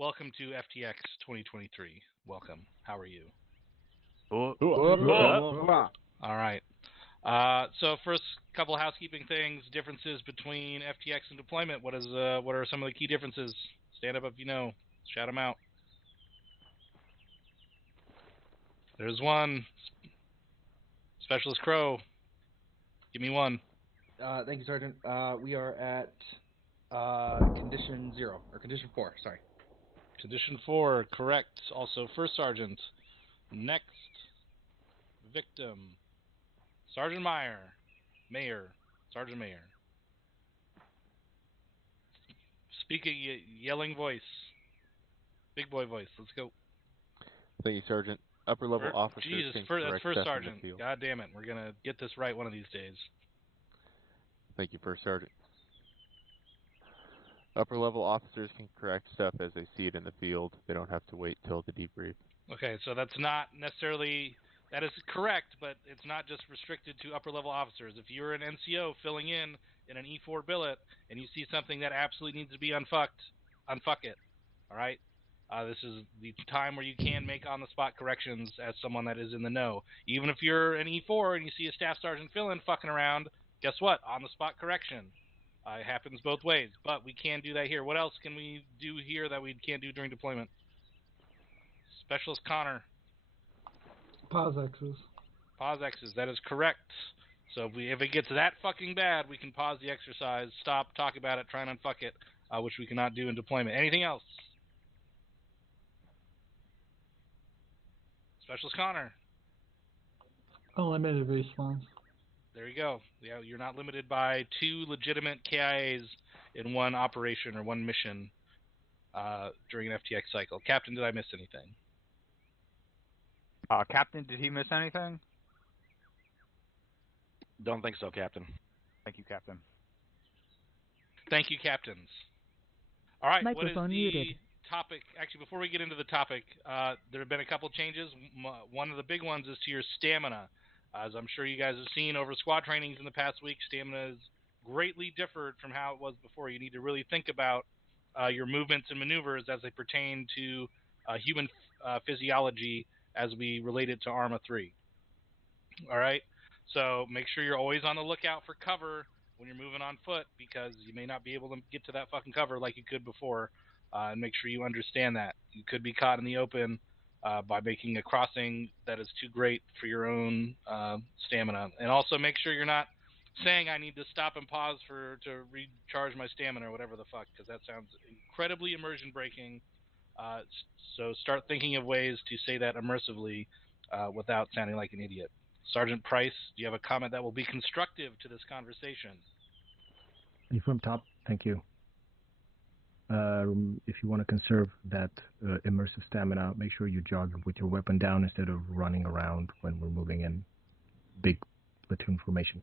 Welcome to FTX 2023. Welcome. How are you? All right. So first, couple of housekeeping things. Differences between FTX and deployment. What are some of the key differences? Stand up if you know. Shout them out. There's one. Specialist Crow. Give me one. Thank you, Sergeant. We are at condition 0, or condition 4, sorry. Condition 4, correct. Also, First Sergeant. Next, victim. Sergeant Mayor. Sergeant Mayor. Speaking, yelling voice. Big boy voice. Let's go. Thank you, Sergeant. Upper level officers Jesus, can that's correct First theft in the Sergeant. field. God damn it. We're going to get this right one of these days. Thank you, First Sergeant. Upper level officers can correct stuff as they see it in the field. They don't have to wait till the debrief. Okay, so that's not necessarily... That is correct, but it's not just restricted to upper level officers. If you're an NCO filling in an E4 billet and you see something that absolutely needs to be unfucked, unfuck it. All right? This is the time where you can make on-the-spot corrections as someone that is in the know. Even if you're an E4 and you see a staff sergeant fill-in fucking around, guess what? On-the-spot correction. It happens both ways, but we can do that here. What else can we do here that we can't do during deployment? Specialist Connor. Pause X's. Pause X's, that is correct. So if it gets that fucking bad, we can pause the exercise, stop, talk about it, try and unfuck it, which we cannot do in deployment. Anything else? Specialist Connor. Unlimited response. There you go. Yeah, you're not limited by 2 legitimate KIAs in one operation or one mission during an FTX cycle. Captain, did I miss anything? Captain, did he miss anything? Don't think so, Captain. Thank you, Captain. Thank you, Captains. All right, Microphone what is the muted. topic? Actually, before we get into the topic, there have been a couple changes. One of the big ones is to your stamina. As I'm sure you guys have seen over squad trainings in the past week, stamina is greatly differed from how it was before. You need to really think about your movements and maneuvers as they pertain to human physiology as we relate it to ARMA 3. All right? So make sure you're always on the lookout for cover when you're moving on foot, because you may not be able to get to that fucking cover like you could before, and make sure you understand that. You could be caught in the open by making a crossing that is too great for your own stamina. And also make sure you're not saying I need to stop and pause to recharge my stamina or whatever the fuck, because that sounds incredibly immersion breaking. So start thinking of ways to say that immersively without sounding like an idiot. Sergeant Price, do you have a comment that will be constructive to this conversation? From top, thank you. If you want to conserve that immersive stamina, make sure you jog with your weapon down instead of running around when we're moving in big platoon formation.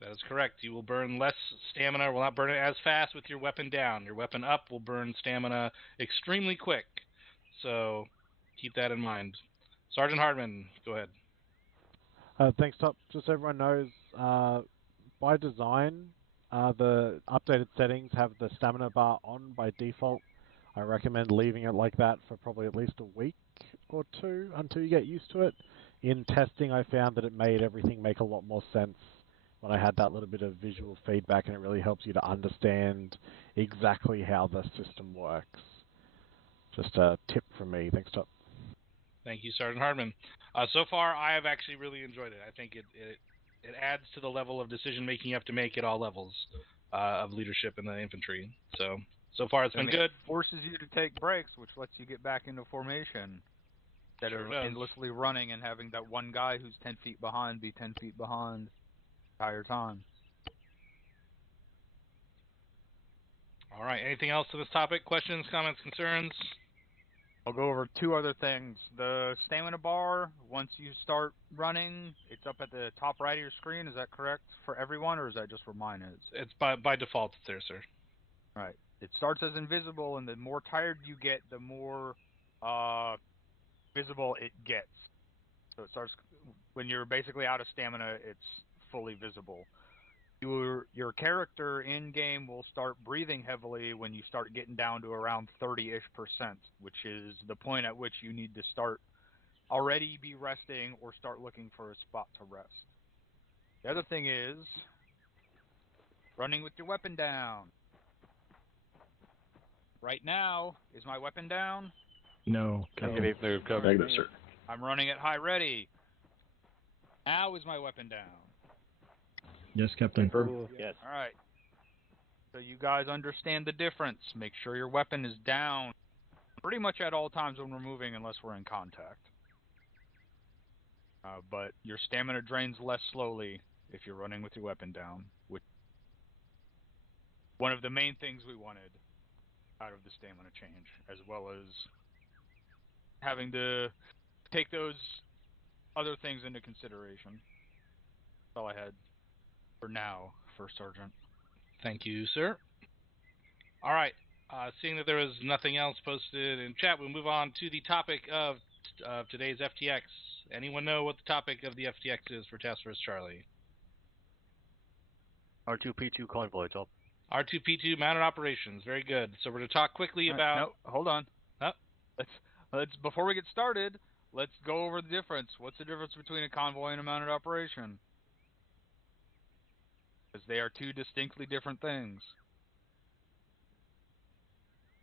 That is correct. You will burn less stamina, will not burn it as fast with your weapon down. Your weapon up will burn stamina extremely quick. So keep that in mind. Sergeant Hardman, go ahead. Thanks, Top. Just so everyone knows, by design, the updated settings have the stamina bar on by default. I recommend leaving it like that for probably at least a week or two until you get used to it. In testing, I found that it made everything make a lot more sense when I had that little bit of visual feedback, and it really helps you to understand exactly how the system works. Just a tip from me. Thanks, Top. Thank you, Sergeant Hardman. So far, I have actually really enjoyed it. I think it adds to the level of decision-making you have to make at all levels of leadership in the infantry. So far it's been good. It forces you to take breaks, which lets you get back into formation instead of endlessly running and having that one guy who's 10 feet behind be 10 feet behind the entire time. All right, anything else to this topic? Questions, comments, concerns? I'll go over 2 other things. The stamina bar, once you start running, it's up at the top right of your screen. Is that correct for everyone, or is that just where mine is? It's by default it's there, sir. Right. It starts as invisible, and the more tired you get, the more visible it gets. So it starts when you're basically out of stamina, it's fully visible. your character in game will start breathing heavily when you start getting down to around 30-ish%, which is the point at which you need to start already be resting or start looking for a spot to rest. The other thing is running with your weapon down. Right now, is my weapon down? No. Negative. Move cover. Negative, sir. I'm running at high ready. Now is my weapon down? Yes, Captain. Confirm. Yes. All right. So you guys understand the difference. Make sure your weapon is down pretty much at all times when we're moving unless we're in contact. But your stamina drains less slowly if you're running with your weapon down, which one of the main things we wanted out of the stamina change, as well as having to take those other things into consideration. That's all I had for now, First Sergeant. Thank you, sir. All right. Seeing that there was nothing else posted in chat, we'll move on to the topic of today's FTX. Anyone know what the topic of the FTX is for Task Force Charlie? R2P2 convoy, top. R2P2 mounted operations. Very good. So we're going to talk quickly about... No, hold on. Oh. Let's before we get started, let's go over the difference. What's the difference between a convoy and a mounted operation? Because they are two distinctly different things.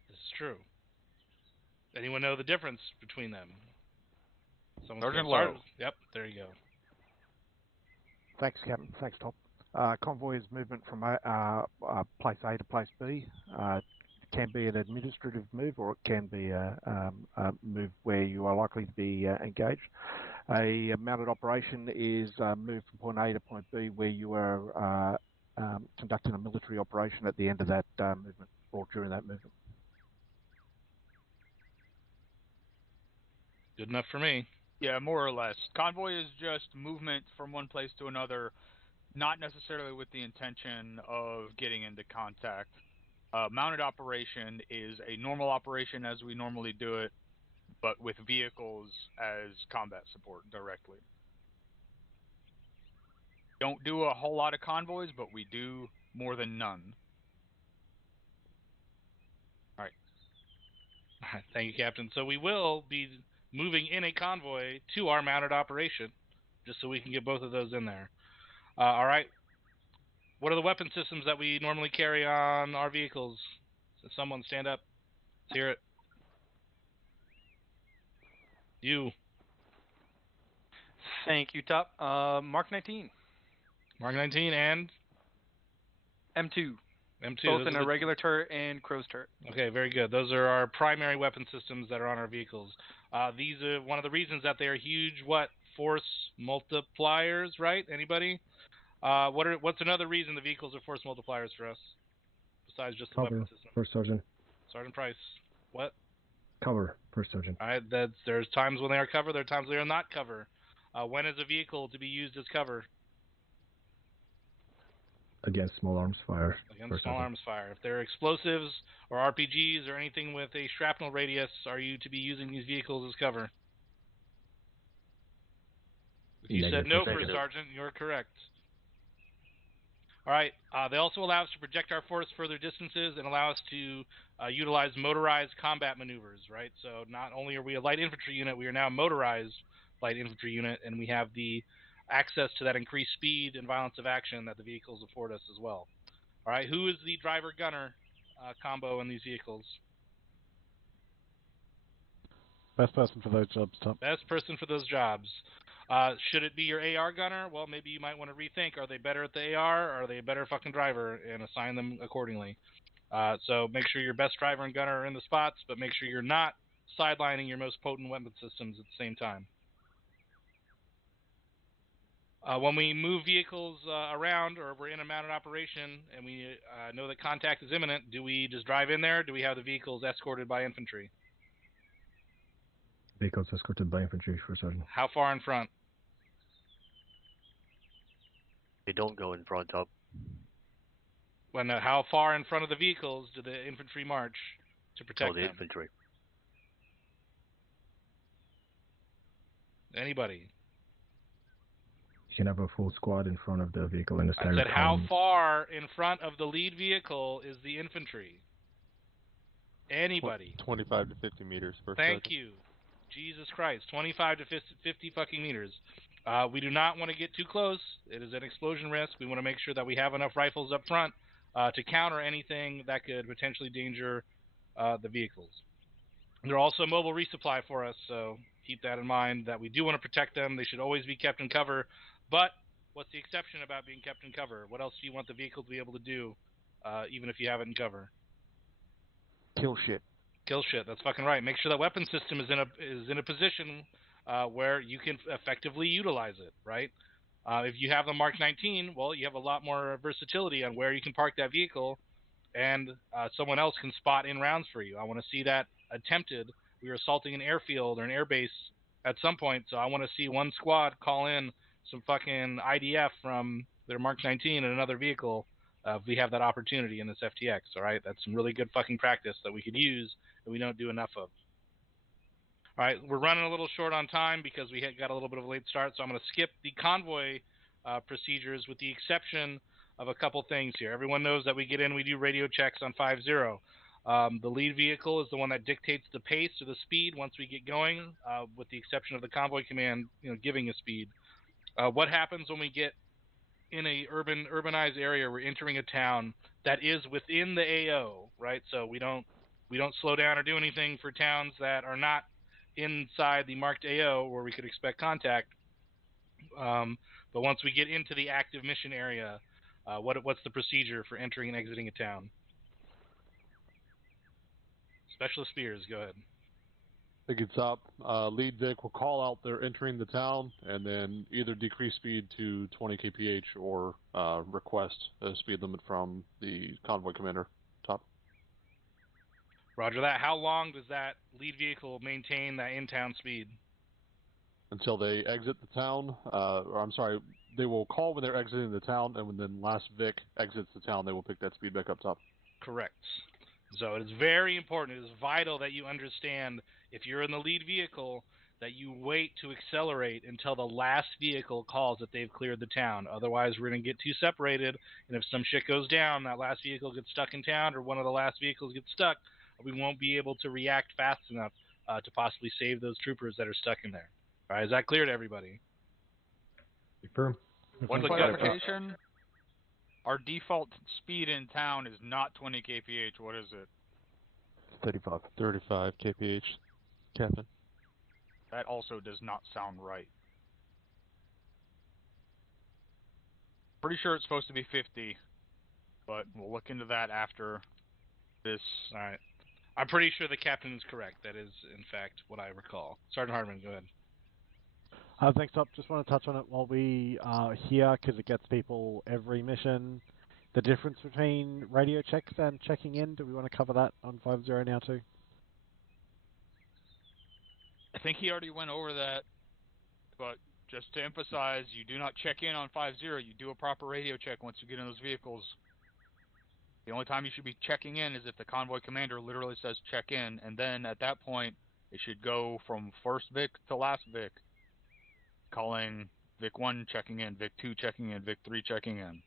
This is true. Anyone know the difference between them? Sergeant Lowe. Yep, there you go. Thanks, Captain. Thanks, Top. Convoy is movement from place A to place B. It can be an administrative move, or it can be a move where you are likely to be engaged. A mounted operation is a move from point A to point B, where you are conducting a military operation at the end of that movement, or during that movement. Good enough for me. Yeah, more or less. Convoy is just movement from one place to another, not necessarily with the intention of getting into contact. Mounted operation is a normal operation as we normally do it, but with vehicles as combat support directly. Don't do a whole lot of convoys, but we do more than none. All right. Thank you, Captain. So we will be moving in a convoy to our mounted operation, just so we can get both of those in there. All right. What are the weapon systems that we normally carry on our vehicles? So someone stand up. Let's hear it. You. Thank you, Top. Mark 19. Mark 19 and? M2. M2. Both in a regular turret and crow's turret. Okay, very good. Those are our primary weapon systems that are on our vehicles. These are one of the reasons that they are huge, force multipliers, right? Anybody? What's another reason the vehicles are force multipliers for us, besides just the Cover, weapon system? First Sergeant. Sergeant Price. What? Cover, First Sergeant. All right, there's times when they are cover, there are times they are not cover. When is a vehicle to be used as cover? Against small arms fire. Against small arms fire. If there are explosives or RPGs or anything with a shrapnel radius, are you to be using these vehicles as cover? If you said no, First Sergeant, you're correct. All right. They also allow us to project our force further distances and allow us to utilize motorized combat maneuvers, right? So not only are we a light infantry unit, we are now a motorized light infantry unit, and we have the access to that increased speed and violence of action that the vehicles afford us as well. All right. Who is the driver-gunner combo in these vehicles? Best person for those jobs, Tom. Best person for those jobs. Should it be your AR gunner? Well, maybe you might want to rethink. Are they better at the AR, or are they a better fucking driver, and assign them accordingly? So make sure your best driver and gunner are in the spots, but make sure you're not sidelining your most potent weapon systems at the same time. When we move vehicles around, or we're in a mounted operation, and we know that contact is imminent, do we just drive in there, or do we have the vehicles escorted by infantry? Vehicles escorted by infantry, First Sergeant. How far in front? They don't go in front, Top. When how far in front of the vehicles do the infantry march to protect them? Infantry. Anybody? You can have a full squad in front of the vehicle in the I staggered said, how column. far in front of the lead vehicle is the infantry? Anybody? 25 to 50 meters per Thank second. you. Jesus Christ. 25 to 50 fucking meters. We do not want to get too close. It is an explosion risk. We want to make sure that we have enough rifles up front to counter anything that could potentially danger the vehicles. They're also mobile resupply for us, so keep that in mind, that we do want to protect them. They should always be kept in cover. But what's the exception about being kept in cover? What else do you want the vehicle to be able to do, even if you have it in cover? Kill shit. Kill shit. That's fucking right. Make sure that weapon system is in a position where you can effectively utilize it, right? If you have the Mark 19, well, you have a lot more versatility on where you can park that vehicle, and someone else can spot in rounds for you. I want to see that attempted. We were assaulting an airfield or an airbase at some point, so I want to see one squad call in some fucking IDF from their Mark 19 in another vehicle. If we have that opportunity in this FTX, all right? That's some really good fucking practice that we could use that we don't do enough of. All right, we're running a little short on time because we got a little bit of a late start, so I'm going to skip the convoy procedures with the exception of a couple things here. Everyone knows that we get in, we do radio checks on 5-0. The lead vehicle is the one that dictates the pace or the speed once we get going, with the exception of the convoy command, giving a speed. What happens when we get in a urbanized area? We're entering a town that is within the AO, right? So we don't slow down or do anything for towns that are not inside the marked AO where we could expect contact. But once we get into the active mission area, what's the procedure for entering and exiting a town? Specialist Spears, go ahead. It gets up. Lead Vic will call out they're entering the town, and then either decrease speed to 20 kph or request a speed limit from the convoy commander. Top. Roger that. How long does that lead vehicle maintain that in-town speed? Until they exit the town. Or I'm sorry, they will call when they're exiting the town, and when then last Vic exits the town, they will pick that speed back up top. Correct. So it is very important. It is vital that you understand, if you're in the lead vehicle, that you wait to accelerate until the last vehicle calls that they've cleared the town. Otherwise, we're going to get too separated, and if some shit goes down, that last vehicle gets stuck in town, or one of the last vehicles gets stuck, we won't be able to react fast enough to possibly save those troopers that are stuck in there. All right, is that clear to everybody? Confirm. One clarification. Our default speed in town is not 20 kph. What is it? 35. 35 kph, Captain. That also does not sound right. Pretty sure it's supposed to be 50, but we'll look into that after this. All right. I'm pretty sure the captain is correct. That is, in fact, what I recall. Sergeant Hartman, go ahead. Thanks, Top. Just want to touch on it while we are here, because it gets people every mission. The difference between radio checks and checking in, do we want to cover that on 5-0 now too? I think he already went over that, but just to emphasize, you do not check in on 5-0. You do a proper radio check once you get in those vehicles. The only time you should be checking in is if the convoy commander literally says check in, and then at that point, it should go from first Vic to last Vic. Calling Vic 1 checking in, Vic 2 checking in, Vic 3 checking in.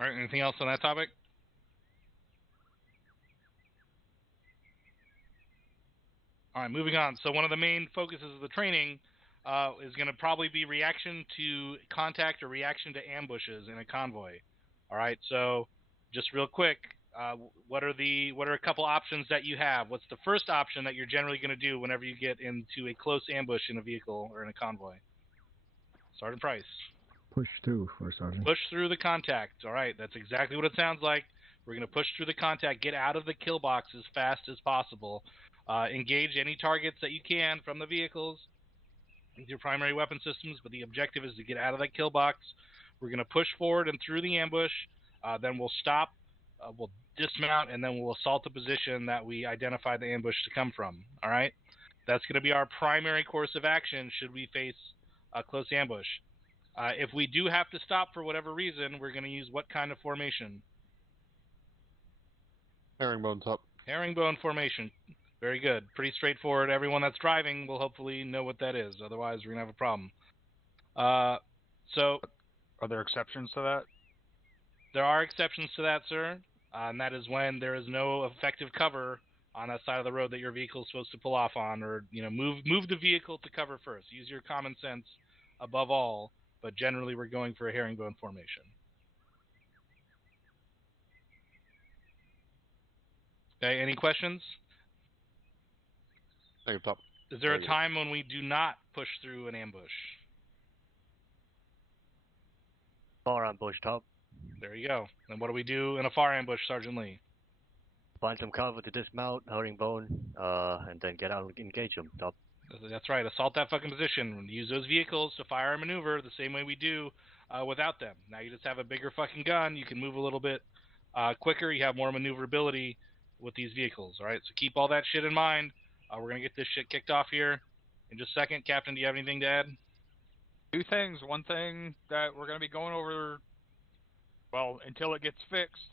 All right, anything else on that topic? All right, moving on. So one of the main focuses of the training is going to probably be reaction to contact or reaction to ambushes in a convoy. All right, so just real quick, what are a couple options that you have? What's the first option that you're generally going to do whenever you get into a close ambush in a vehicle or in a convoy? Sergeant Price. Push through for Sergeant. Push through the contact. All right, that's exactly what it sounds like. We're going to push through the contact, get out of the kill box as fast as possible. Engage any targets that you can from the vehicles with your primary weapon systems, but the objective is to get out of that kill box. We're going to push forward and through the ambush. Then we'll stop, we'll dismount, and then we'll assault the position that we identified the ambush to come from. All right? That's going to be our primary course of action should we face a close ambush. If we do have to stop for whatever reason, we're going to use what kind of formation? Herringbone top. Herringbone formation. Very good. Pretty straightforward. Everyone that's driving will hopefully know what that is. Otherwise, we're going to have a problem. So, are there exceptions to that? There are exceptions to that, sir. And that is when there is no effective cover on that side of the road that your vehicle is supposed to pull off on, or move the vehicle to cover first. Use your common sense above all. But generally, we're going for a herringbone formation. Okay. Any questions? Thank you, Top. Is there a time when we do not push through an ambush? Far ambush, Top. There you go. And what do we do in a far ambush, Sergeant Lee? Find some cover to dismount, herringbone, and then get out and engage them, Top. That's right. Assault that fucking position. Use those vehicles to fire and maneuver the same way we do without them. Now you just have a bigger fucking gun. You can move a little bit quicker. You have more maneuverability with these vehicles. All right. So keep all that shit in mind. We're gonna get this shit kicked off here in just a second. Captain, do you have anything to add? Two things. One thing that we're going to be going over, well, until it gets fixed,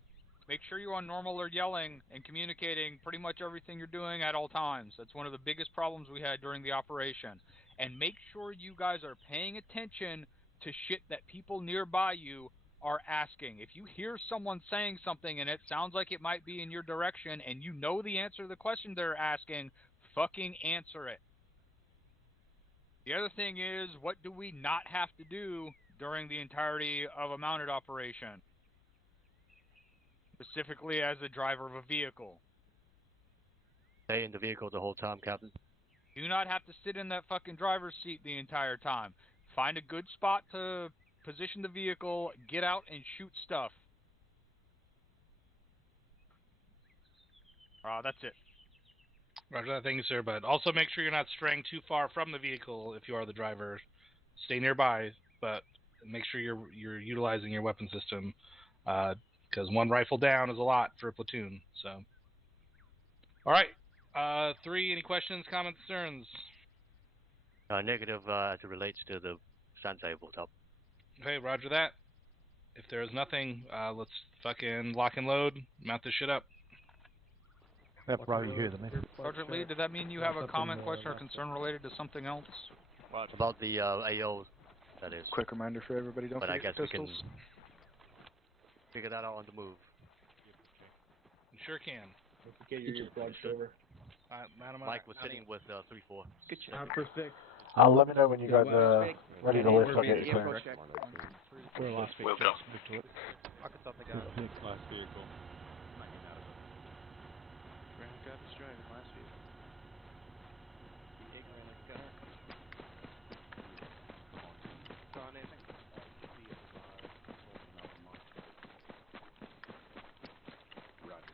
make sure you're on normal or yelling and communicating pretty much everything you're doing at all times. That's one of the biggest problems we had during the operation. And make sure you guys are paying attention to shit that people nearby you are asking. If you hear someone saying something and it sounds like it might be in your direction and you know the answer to the question they're asking, fucking answer it. The other thing is, what do we not have to do during the entirety of a mounted operation? Specifically as a driver of a vehicle. Stay in the vehicle the whole time, Captain. Do not have to sit in that fucking driver's seat the entire time. Find a good spot to position the vehicle, get out and shoot stuff. That's it. Roger that. Thank you, sir. But also make sure you're not straying too far from the vehicle if you are the driver. Stay nearby, but make sure you're utilizing your weapon system, because one rifle down is a lot for a platoon. So, all right. 3. Any questions, comments, concerns? Negative as it relates to the stand table, Top. Okay, roger that. If there is nothing, let's fucking lock and load. Mount this shit up. That's why you hear them. Sergeant Lee, does that mean you have a comment, question, or concern related to something else? What? About the AO, that is. Quick reminder for everybody, don't forget pistols. pistols. We can figure that out on the move. You sure can. Don't forget your earplugs over. Mike was sitting with 3-4. Good job. Perfect. Let me know when you guys are ready to list. I'll get you clear. We're last week. Will do. Arkansas, they got last vehicle. Travis driving last week. Be ignorant like a gun. Saw anything? Roger.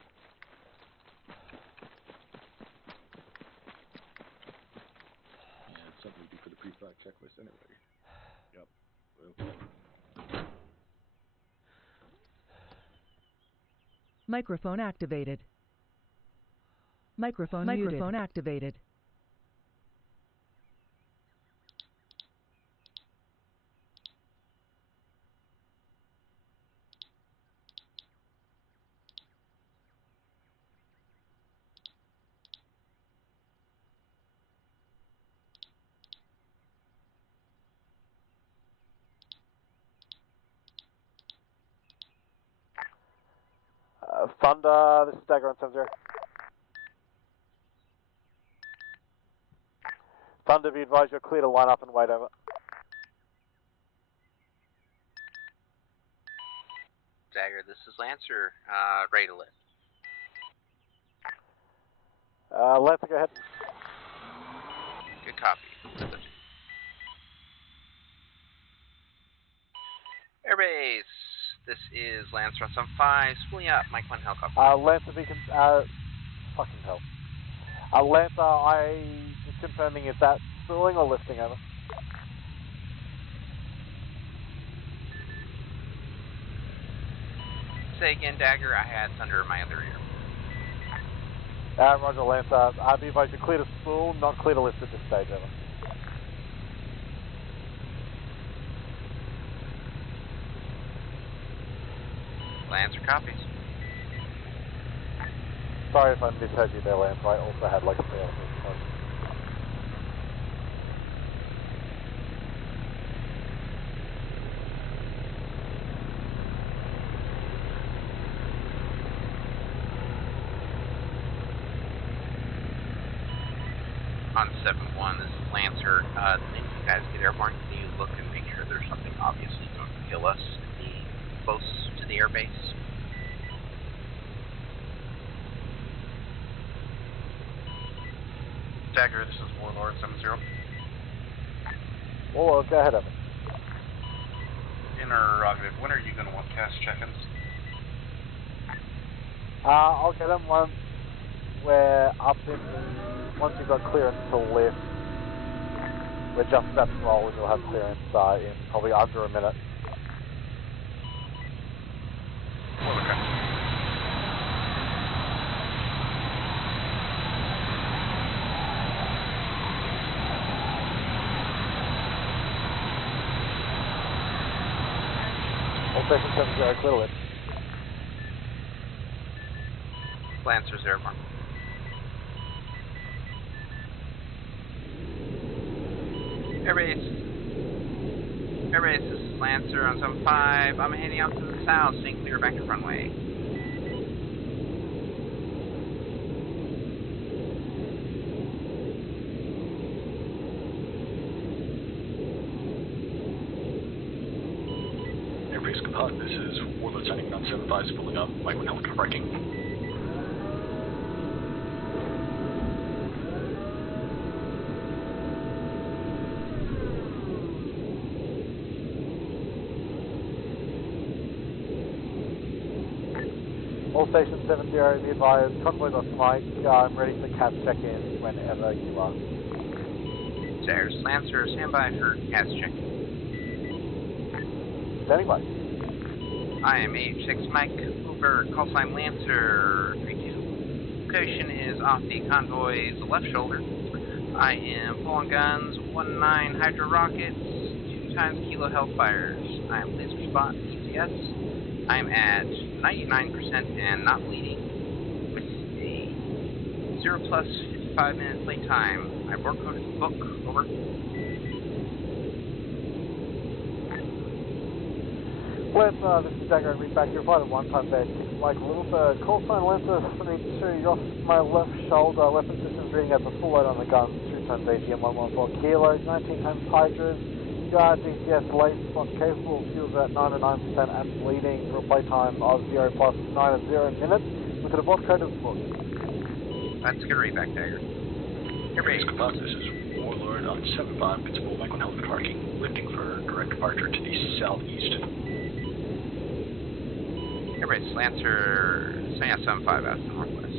Yeah, it's something we do for the pre-flight checklist anyway. Yep. Well. Microphone activated. Microphone activated. Thunder, this is Dagger on 70. Thunder, be advised you're clear to line up and wait over. Dagger, this is Lancer. Ready to lit. Lancer, go ahead. Good copy. Airbase, this is Lancer on 75. Spooling up, Mike 1 helicopter. Lancer, beacon, fucking hell. Lancer, I just confirming if that's spooling or lifting over. Say again, Dagger, I had Thunder in my other ear. Roger, Lancer. Be advised you're clear to spool, not clear to lift at this stage, over. Lancer copies. Sorry if I misheard you there, Lance. I also had like a fail. On 7-1, this is Lancer. The minute you guys get airborne, can you look and make sure there's something obviously going to kill us close to the airbase? Dagger, this is Warlord 7-0. Warlord, go ahead, Evan. Interrogative, when are you going to want cast check-ins? I'll get them once we're up in once you've got clearance to lift. We're just about to roll and you'll have clearance in probably under a minute. All station 7-0, clear lift. Lancer's airborne. Airbase, this is Lancer on 7-5. I'm heading out to the south, staying clear back to runway. Airbase Compart, this is Warlord signing on 7-5, pulling up, Mike 1 helicopter parking. All station 7-0, be advised, convoy lost Mike, I'm ready for CAS check-in whenever you are. There's Lancer, stand by for CAS check. Standing by. I am AH6 Mike, over, callsign Lancer, 3-2. Location is off the convoy's left shoulder. I am full on guns, 1-9 Hydro rockets, 2 times kilo Hellfires. I am laser spot, TFC. I am at 99% and not bleeding, with a 0 plus 55 minute play time. I board coded the book, over. Lance, this is Dagger, read back your flight at 1-time bed. Mike Littlebird, call sign Lancer 3-2, you're off my left shoulder, weapon systems reading at the full load on the gun, 2 times AGM 114 kilos, 19 times Hydras. You are DCS late spot capable, fuels at 99% and bleeding for a playtime of 0 plus 9 minutes with an abort code of book. That's a good read back, Dagger. Airbase Compart, this is Warlord on 7-5, principal Mike 1 helicopter parking, lifting for direct departure to the southeast. Airbase Lancer, staying at 7-5 out to the northwest.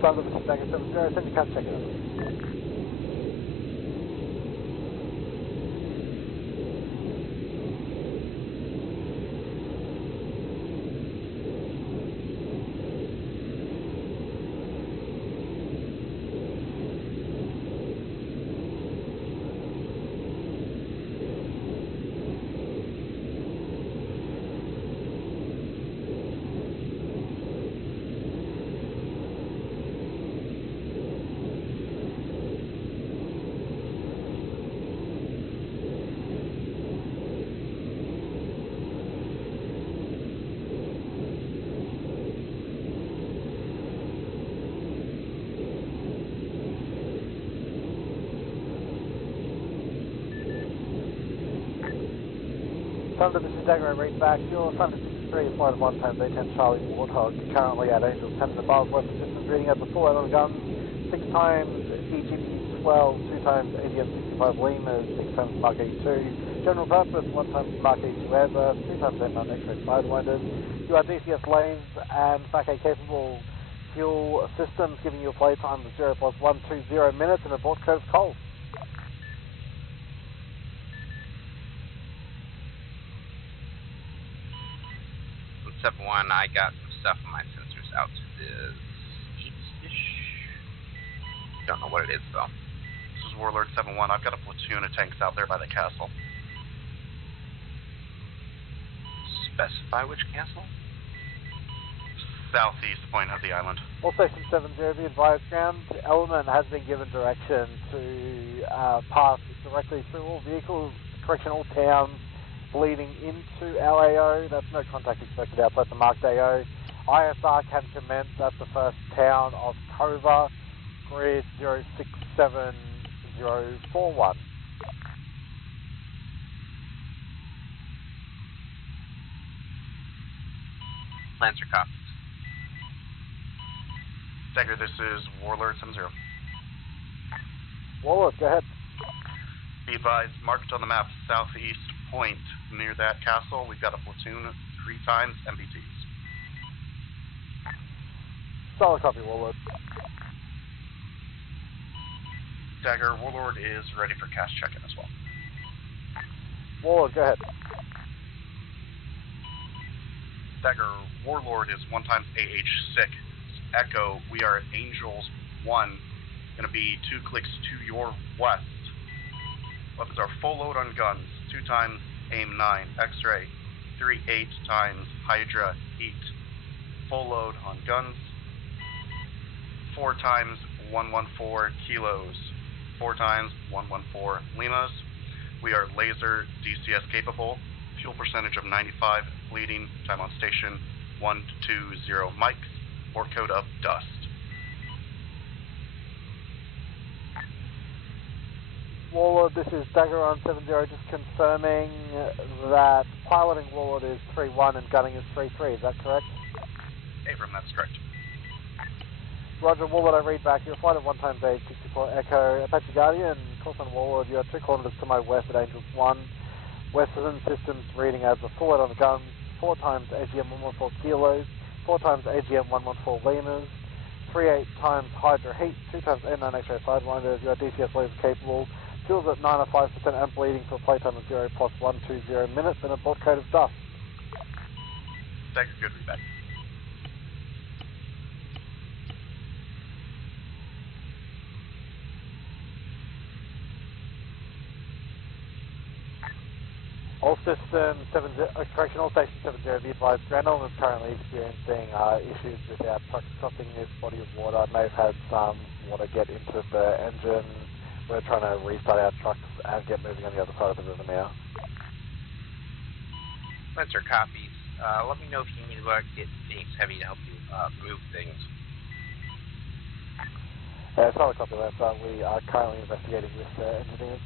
Thunder, this is Dagger 7-0, send your CAS check-in. Thunder, this is Dagger, read back. You're Thunder 63, flight of 1 times A-10 Charlie Warthog, currently at Angels 10 and above, weapon systems reading at the full out on guns, 6 times EGP 12, 2 times ADM 65 Lemurs, 6 times Mark 82, general purpose, 1 times Mark 82 Airburst, 2 times A9 X-ray Sidewinders. You are DCS lanes and FAC capable fuel systems, giving you a playtime of 0 plus 120 minutes and a abort code of cold. 7-1, I got some stuff on my sensors out to the east-ish. Don't know what it is, though. Warlord 7-1. I've got a platoon of tanks out there by the castle. Specify which castle? Southeast point of the island. All Station 70, be advised, ground element has been given direction to pass directly through all vehicles, all towns leading into our AO. That's no contact expected outside the marked AO. ISR can commence at the first town of Cova, grid 067041. Lancer copies. Dagger, this is Warlord 70. Warlord, go ahead. Be advised, marked on the map, southeast point near that castle. We've got a platoon 3 times MBTs. Solid copy, Warlord. Dagger, Warlord is ready for cast check-in as well. Warlord, go ahead. Dagger, Warlord is 1 times AH6. Echo, we are at Angels 1. Going to be 2 clicks to your west. Weapons are full load on guns. 2 times AIM 9. X-ray. 3-8 times Hydra Heat. Full load on guns. 4 times 114 kilos. 4 times 114 Limas. We are laser DCS capable. Fuel percentage of 95. Bleeding. Time on station 120 mics. Port code of dust. Warlord, this is Dagger on 70, just confirming that piloting Warlord is 3-1 and gunning is 3-3, is that correct? Abram, that's correct. Roger, Warlord, I read back. You're a flight of 1 times 864 Echo, Apache Guardian, Callsign Warlord, you are 2 kilometers to my west at Angels 1. Western Systems reading as a full load on the guns, 4 times AGM 114 kilos, 4 times AGM 114 Limas, 3-8 times Hydra Heat, 2 times N9 X-ray Sidewinders, you are DCS laser capable, fuels at 905% and bleeding for a playtime of 0 plus 120 minutes and a port code of dust. Dagger, good readback. All systems 70, all station 70, be advised, Grand Island is currently experiencing issues with our trucks crossing this body of water. May have had some water get into the engine. We're trying to restart our trucks and get moving on the other side of the river now. Lancer copies. Let me know if you need to get Phoenix Heavy to help you move things. Solid copy, Lancer. We are currently investigating with engineers.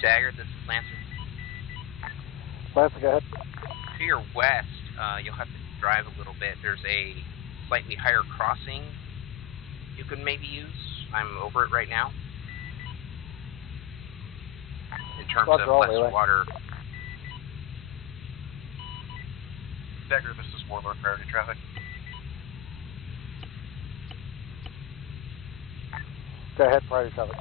Dagger, this is Lancer. Lancer, go ahead. To your west, you'll have to drive a little bit. There's a slightly higher crossing you can maybe use. I'm over it right now. In terms Roger, of all less relay. water. Dagger, this is Warlord priority traffic. Go ahead, priority traffic.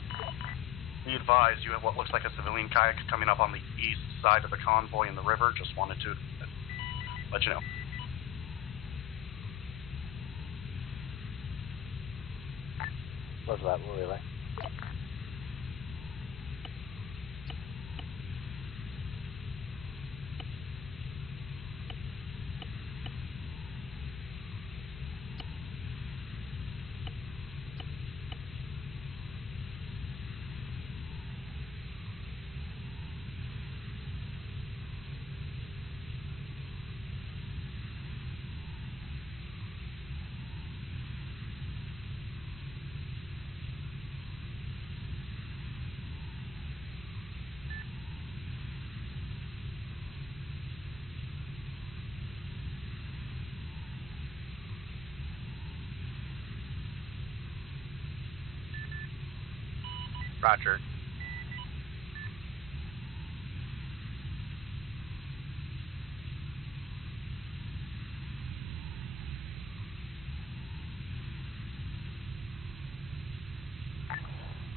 Be advised, you have what looks like a civilian kayak coming up on the east side of the convoy in the river. Just wanted to let you know. Roger that, we'll relay. Roger.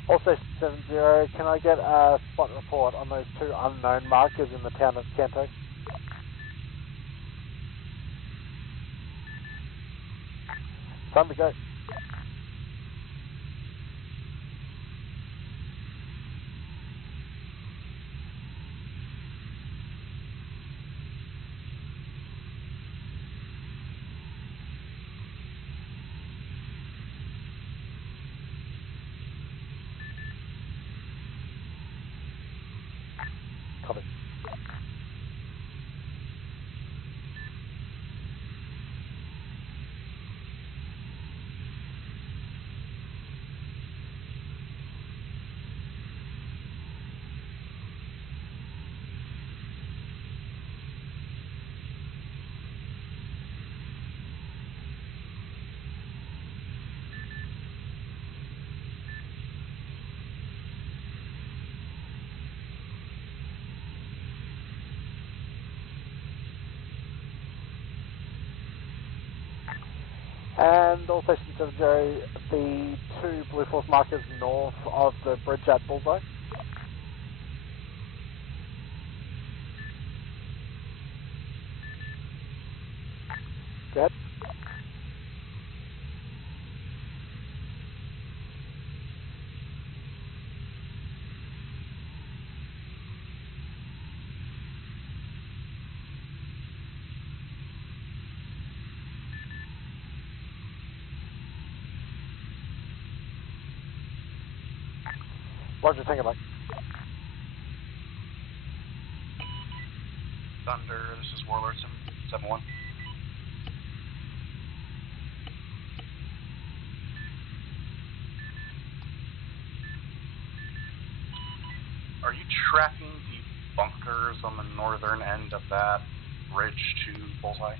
All Station 70, can I get a spot report on those two unknown markers in the town of Canto? Time to go. Copy. And all Station 70, the two Blue Force markers north of the bridge at Bullseye. Go ahead. Roger, take it back. Thunder, this is Warlord 771. Are you tracking the bunkers on the northern end of that bridge to Bullseye?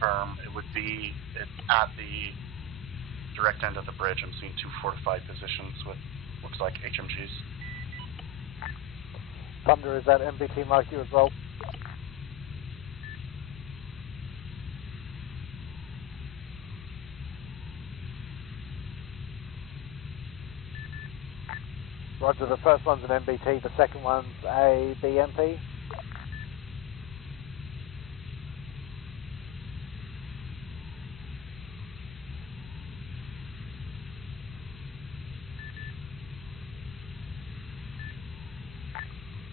Firm. It would be at the direct end of the bridge. I'm seeing two fortified positions with looks like HMGs. Thunder, is that MBT mark you as well? Roger, the first one's an MBT, the second one's a BMP.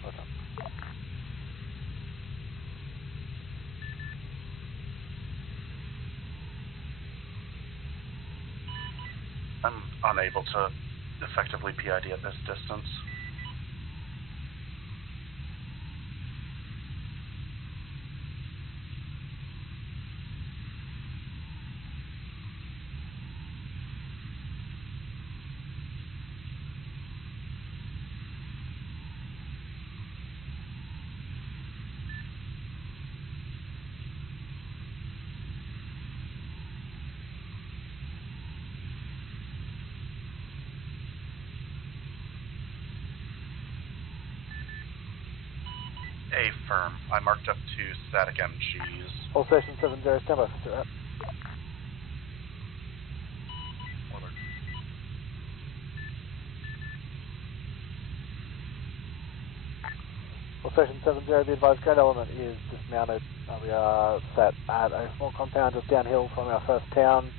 Roger. I'm unable to effectively PID at this distance. Firm. I marked up two static MGs. All Station 70, stand by for threat. Warlord. All Station 70, be advised, ground element is dismounted. We are set at a small compound just downhill from our first town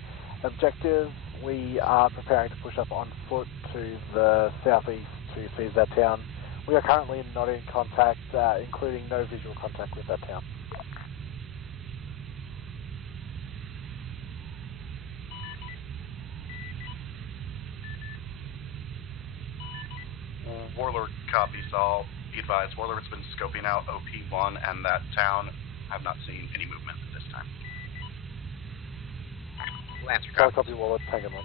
objective. We are preparing to push up on foot to the southeast to seize that town. We are currently not in contact, including no visual contact with that town. Warlord copies all. Be advised, Warlord's been scoping out OP1 and that town. Have not seen any movement at this time. Lancer Solid copies. copy, Warlord. Tango Mike.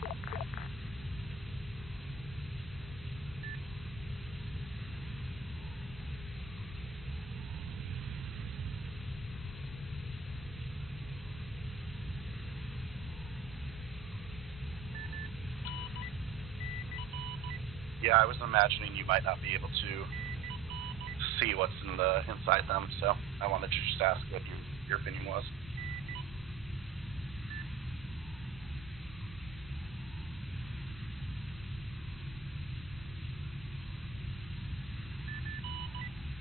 Yeah, I was imagining you might not be able to see what's inside them, so I wanted to just ask what your opinion was.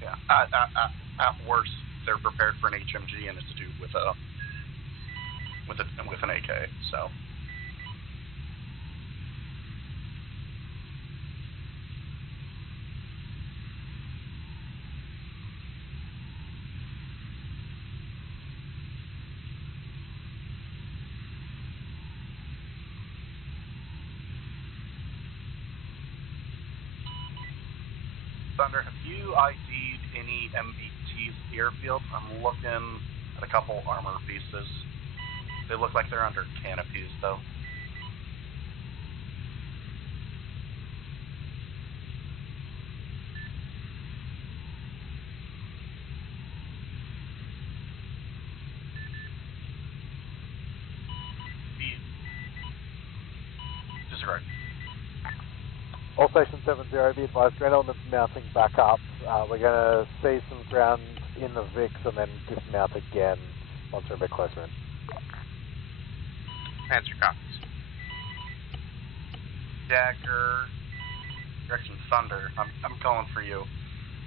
Yeah, at worst, they're prepared for an HMG, and it's a dude with an AK. So. Thunder, have you ID'd any MBTs at the airfield? I'm looking at a couple armor pieces. They look like they're under canopies, though. Disregard. All Station 70, be advised, ground elements mounting back up. We're going to see some ground in the VIX and then dismount again once we're a bit closer in. Lancer copies. Dagger, direction Thunder. I'm calling for you.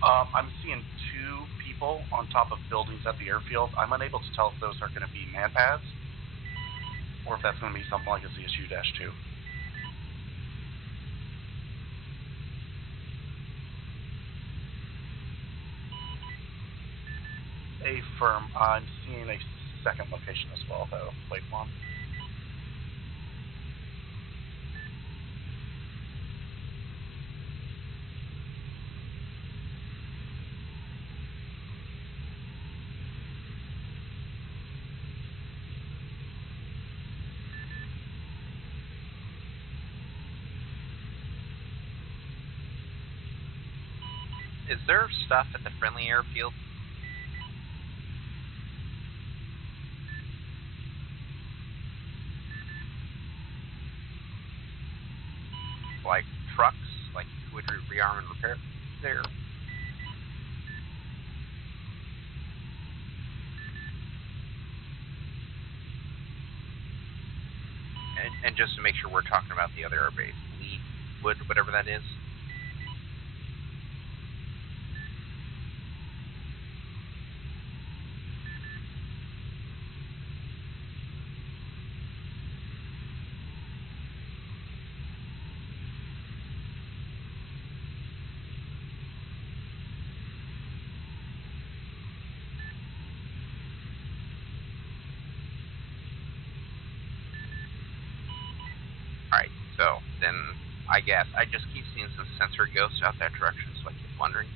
I'm seeing two people on top of buildings at the airfield. I'm unable to tell if those are going to be man pads or if that's going to be something like a ZSU-2. Affirm. I'm seeing a second location as well, though. Wait one. Is there stuff at the friendly airfield? Like trucks, like you would rearm and repair there? And just to make sure we're talking about the other airbase, Leadwood, whatever that is. Alright, so then I guess I just keep seeing some sensor ghosts out that direction, so I keep wondering.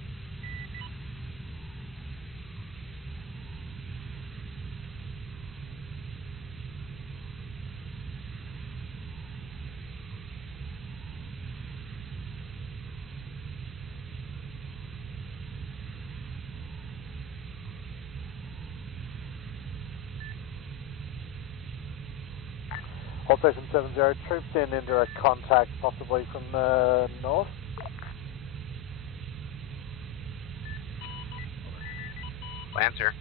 All Station 70, troops in direct contact, possibly from the north. Lancer.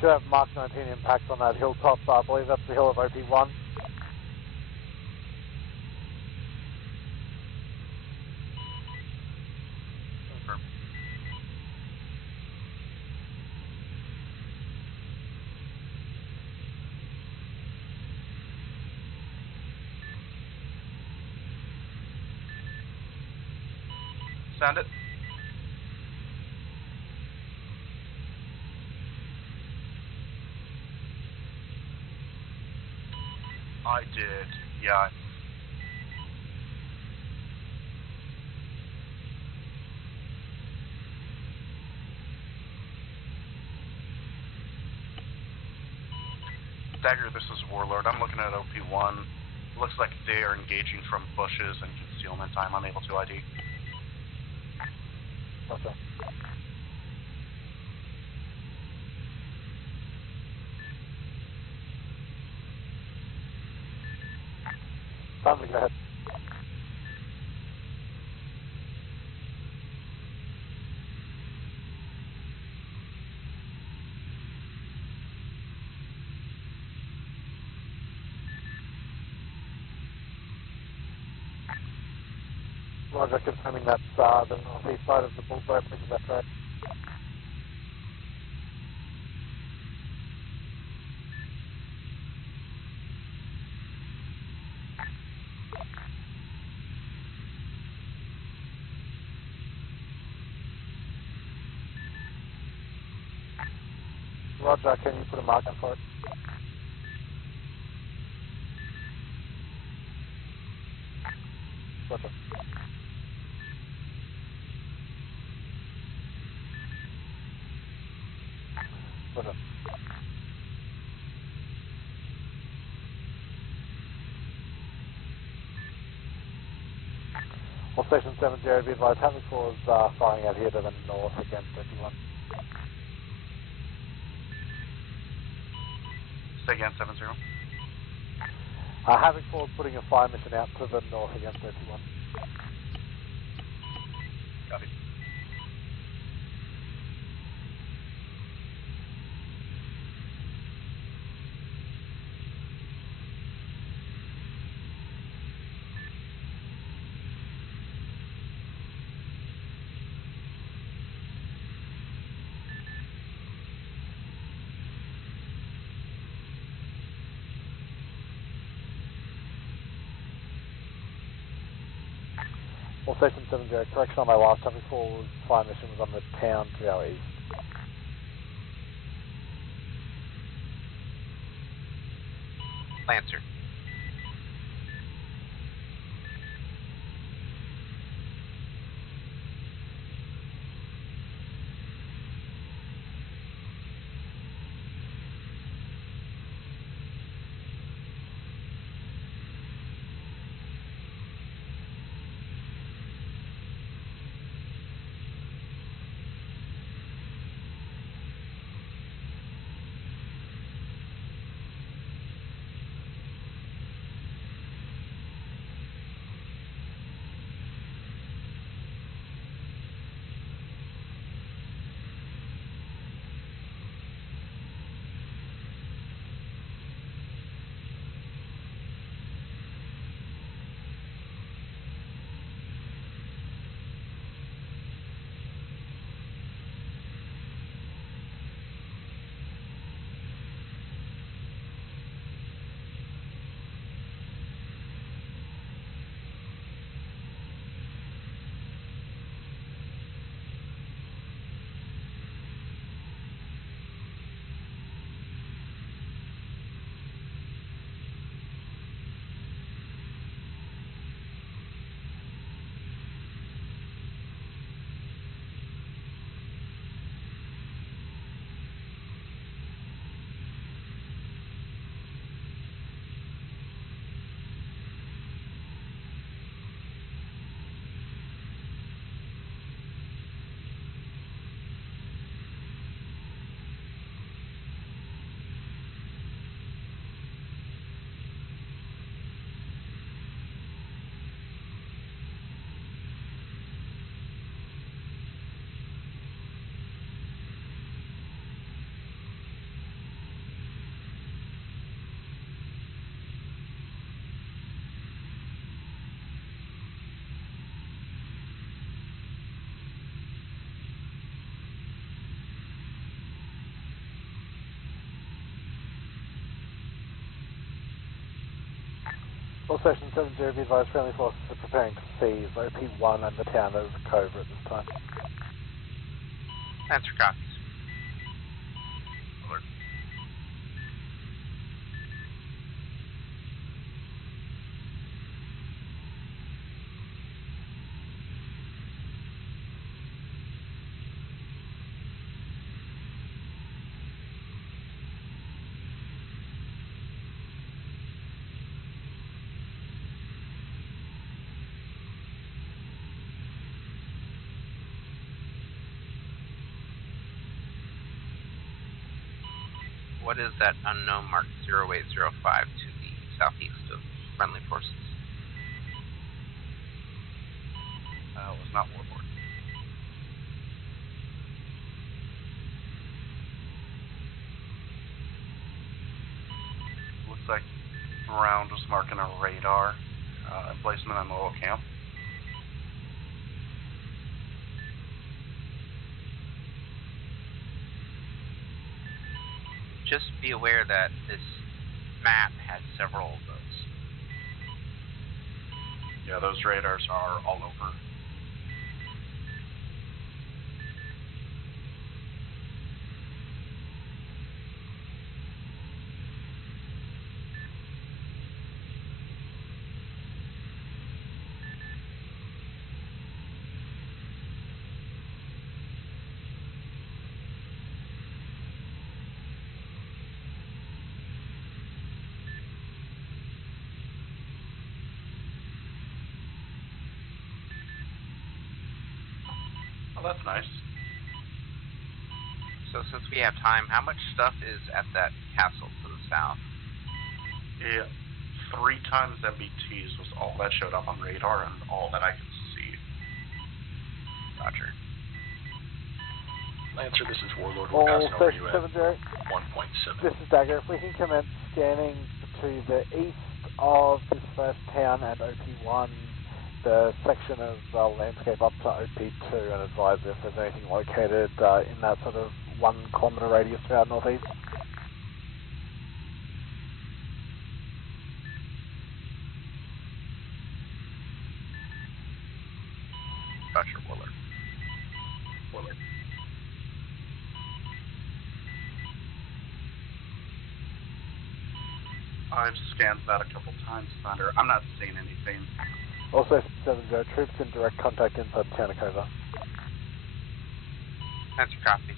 Should have Mark 19 impacts on that hilltop. I believe that's the hill of OP1. Confirm. Sound it. I did, yeah. Dagger, this is Warlord. I'm looking at OP1. Looks like they are engaging from bushes and concealment. I'm unable to ID. Roger. Thunder, go ahead. Roger, confirming that's the northeast side of the Bullseye Bridge, is that correct? Roger, can you put a marker for it? Roger. Roger. All Station 70, be advised, Havoc 4 is firing out here to the north against OP1. Say again, 70. Havoc 4 is putting a fire mission out to the north against OP1. Copy. All Station 70, correction on my last Havoc 4's fire mission was on the town to our east. Lancer. All Station 70, be advised, friendly forces are preparing to seize OP1 and the town of Covert at this time. Lancer copies. Alert. what is that unknown mark 0805 to the southeast of friendly forces? It was not Warlord. Looks like Round was marking a radar emplacement on the little camp. Just be aware that this map has several of those. Yeah, those radars are all over. Oh, that's nice. So since we have time, how much stuff is at that castle to the south? Yeah, 3 times MBTs was all that showed up on radar and all that I could see. Roger. Lancer, this is Warlord. We're passing over you at 70. 1.7. This is Dagger. If we can commence scanning to the east of this first town and OP1, the section of landscape up to OP2, and advise if there's anything located in that sort of 1 kilometre radius to our northeast. Roger, Warlord. Warlord. I've scanned that a couple times, Thunder. I'm not seeing anything. Also 70, troops in direct contact inside Tanakova. Answer copies.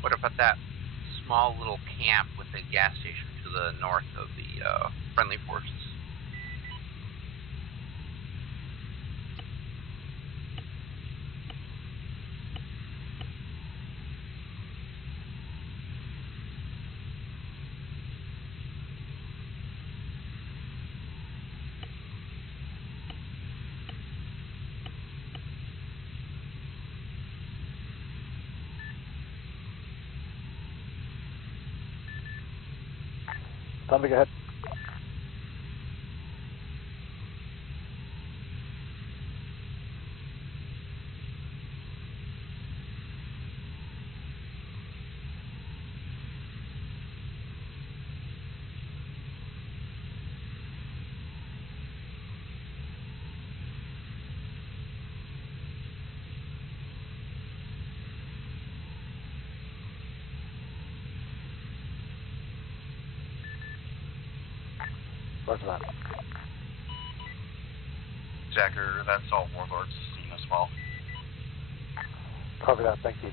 What about that small little camp with a gas station to the north of the friendly forces? Thunder, go ahead. Roger that. Dagger, that's all Warlord's seen as well. Copy that, thank you.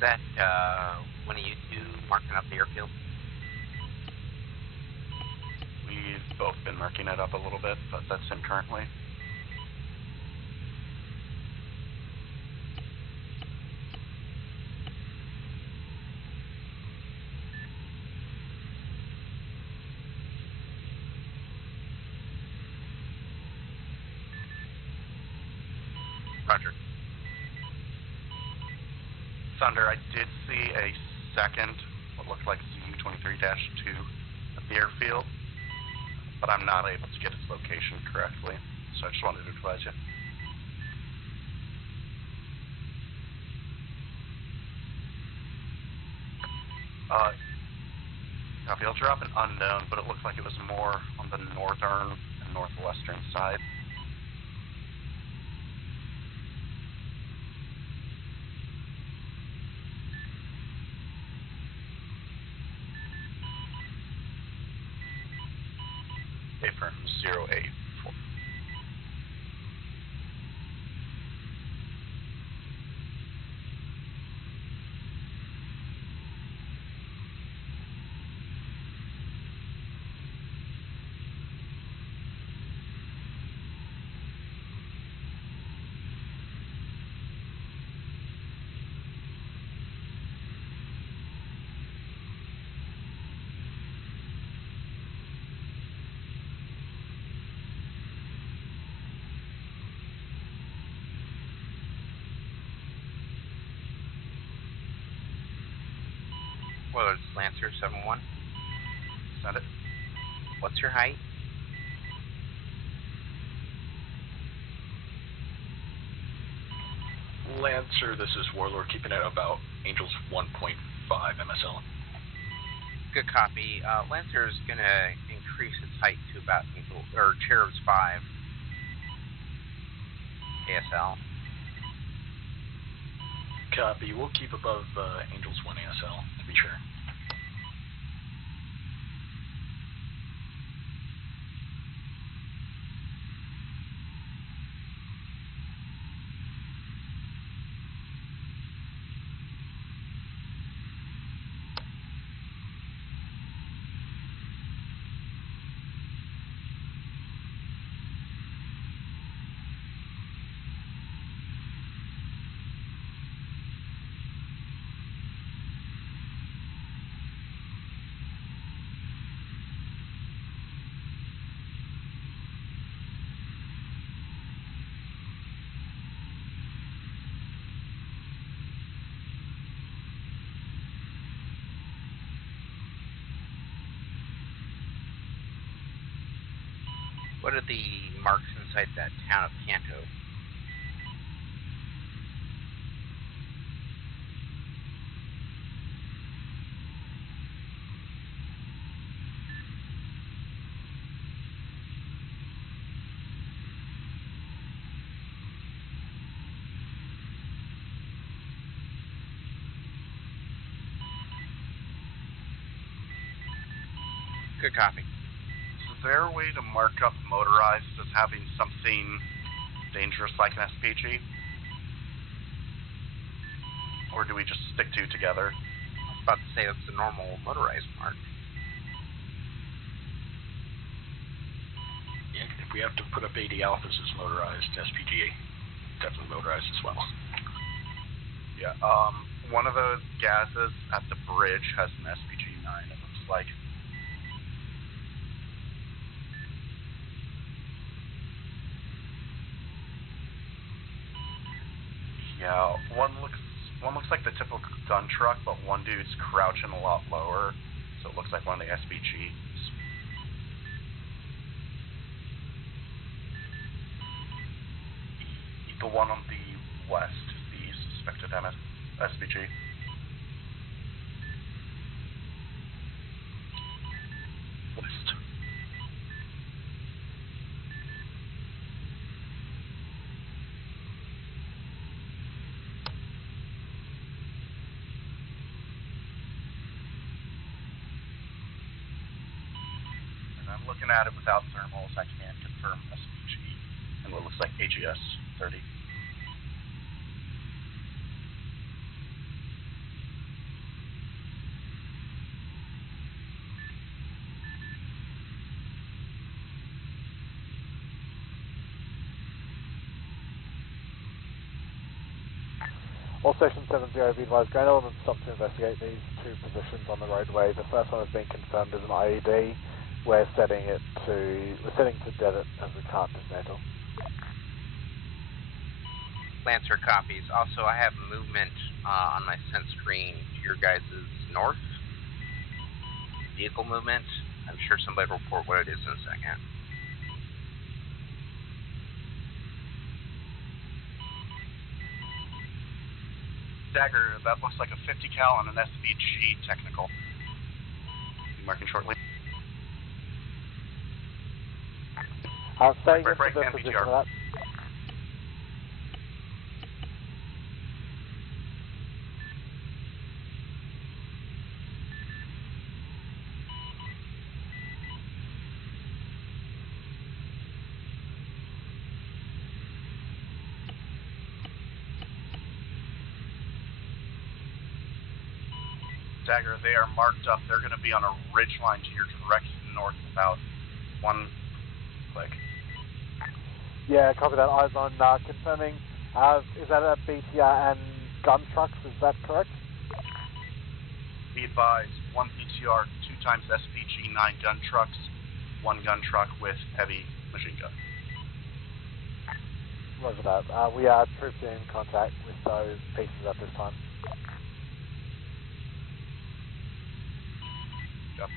that one of you two marking up the airfield? We've both been marking it up a little bit, but that's him currently. Roger. Thunder, I did see a second, what looked like ZU-23-2 at the airfield, but I'm not able to get its location correctly, so I just wanted to advise you. Copy, I'll drop an unknown, but it looks like it was more on the northern and northwestern side. Affirm 084. Well, it's Lancer 7-1. Send it. What's your height? Lancer, this is Warlord, keeping it about Angels 1.5 MSL. Good copy. Lancer is going to increase its height to about Angel or Cherubs 5 ASL. Copy. We'll keep above Angels 1 ASL to be sure. What are the marks inside that town of Kanto? Good copy. Is there a way to mark up motorized as having something dangerous like an SPG? Or do we just stick two together? I was about to say that's the normal motorized mark. Yeah, if we have to put up 80 alphas as motorized, SPGA definitely motorized as well. Yeah, one of those gases at the bridge has an SPG-9, it looks like. Yeah, one looks like the typical gun truck, but one dude's crouching a lot lower, so it looks like one of the SPGs. The one on the west is the suspected SPG. West. And I'm looking at it without thermals. I can confirm SPG and what looks like AGS 30. All Station 70, be advised, ground elements stop to investigate these two positions on the roadway. The first one has been confirmed as an IED. We're setting to dead it as we can't dismantle. Lancer copies. Also, I have movement on my sense screen to your guys' north. Vehicle movement. I'm sure somebody will report what it is in a second. Dagger, that looks like a 50 cal and an SVG technical. Be marking shortly. Staying Right, in for the and position BTR. of that. Dagger, they are marked up. They're going to be on a ridge line to your direct north, about 1 click. Yeah, copy that. Eyes on. Confirming. Is that a BTR and gun trucks? Is that correct? Be advised, 1 BTR, 2 times SVG, 9 gun trucks, 1 gun truck with heavy machine gun. Roger that. We are troops in contact with those pieces at this time. Yep.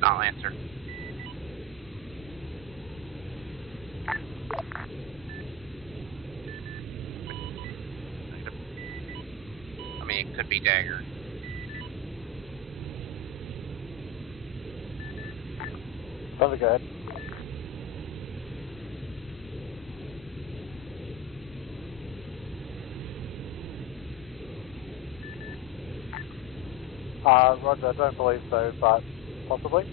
Not Lancer. I mean, it could be Dagger. Sounds good. Roger, I don't believe so, but possibly.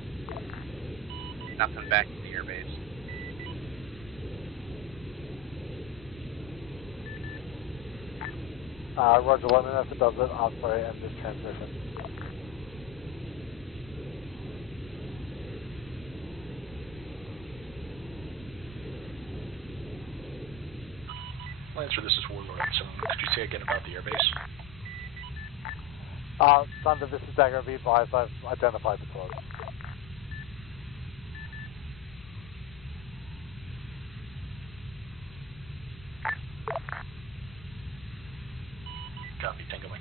Nothing back to the airbase. Roger, let me know if it does it after I end this transmission. Lancer, this is Warlord. So could you say again about the airbase? Thunder, this is Dagger. Be advised, I've identified the cause. Copy, Tango Mike.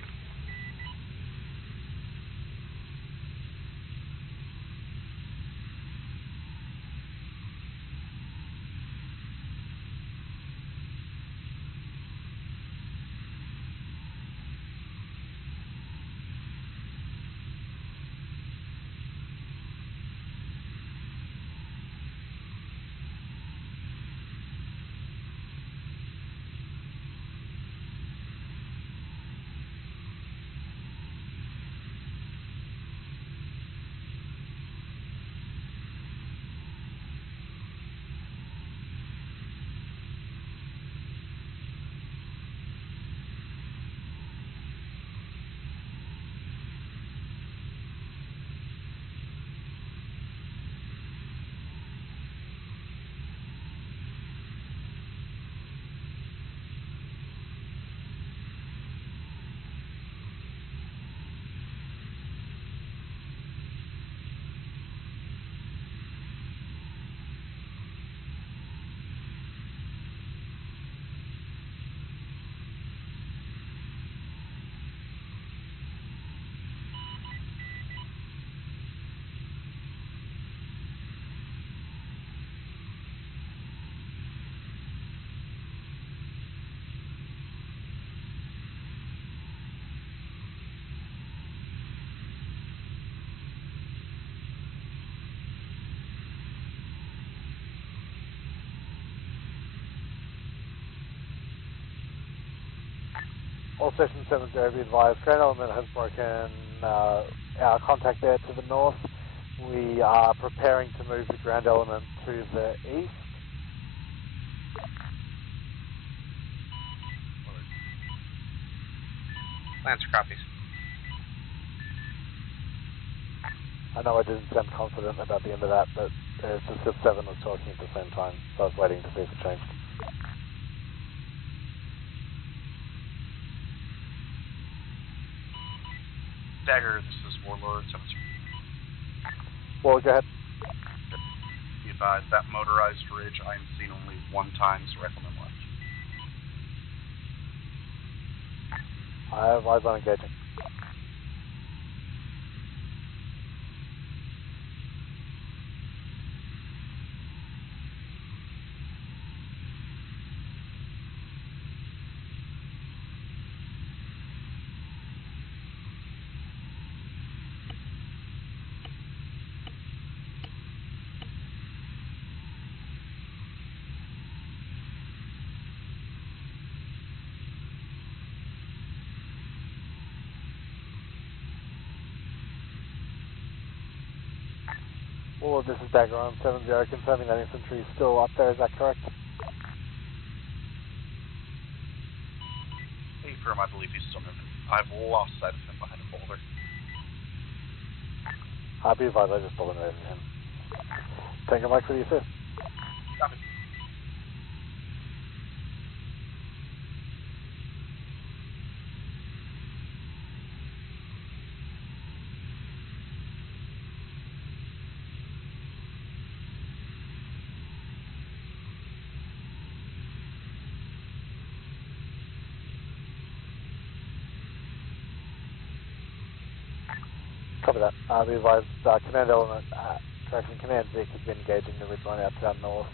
All Station 70, be advised, ground element has broken our contact there to the north. We are preparing to move the ground element to the east. Lancer copies. I know I didn't sound confident about the end of that, but it's just because 7 was talking at the same time, so I was waiting to see if it changed. Dagger, this is Warlord 7. Well, go ahead. Be advised, that motorized ridge, I am seeing only one times rifleman left. I have eyes on engaging. Well, this is Dagger on 70, confirming that infantry is still up there, is that correct? Hey, firm, I believe he's still moving. I've lost sight of him behind a boulder. I'll be advised, I just eliminated him. Tango Mike for the assist. Copy. Copy that. I'll be advised, command element, command Vic has been engaging the ridgeline out to our north.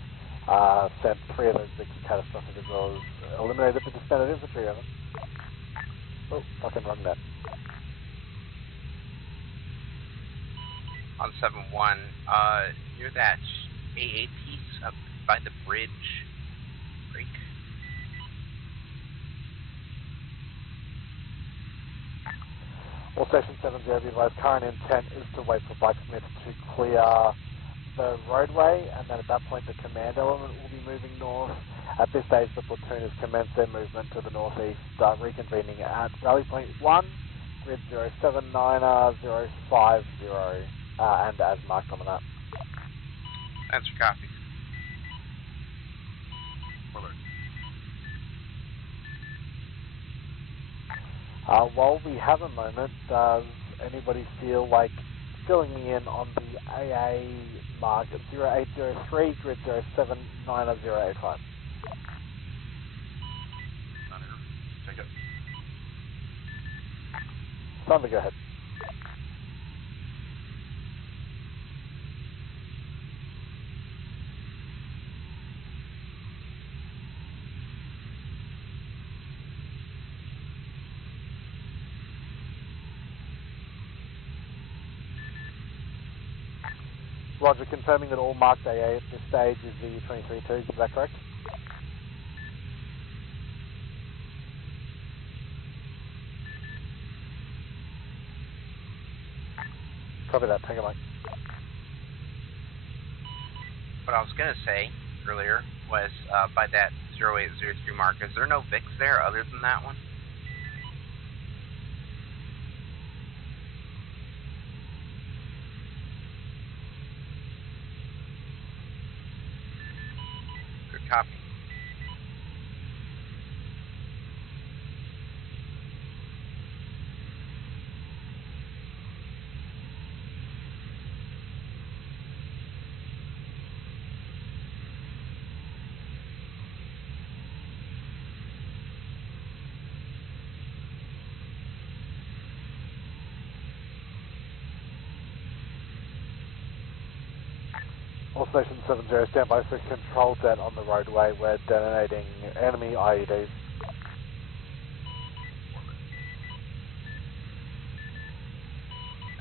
Sent 3 of those Vics catastrophic as well as eliminated the dismounted infantry, over. Oh, fucking wrong net. On 7-1, near that AA piece up by the bridge break. All Station 70, be advised, current intent is to wait for Blacksmith to clear the roadway, and then at that point the command element will be moving north. At this stage, the platoon has commenced their movement to the northeast, reconvening at rally point 1, grid 079050, and as marked on the map. Answer copies. Warlord. While we have a moment, does anybody feel like filling me in on the AA mark 0803, grid 079085? Take it. Thunder, go ahead. Roger, confirming that all marked AA at this stage is the 23-2s, is that correct? Copy that, Tango Mike. What I was going to say earlier was by that 0803 mark, is there no Vics there other than that one? Good copy. All Station 70, stand by for control set on the roadway. We're detonating enemy IEDs.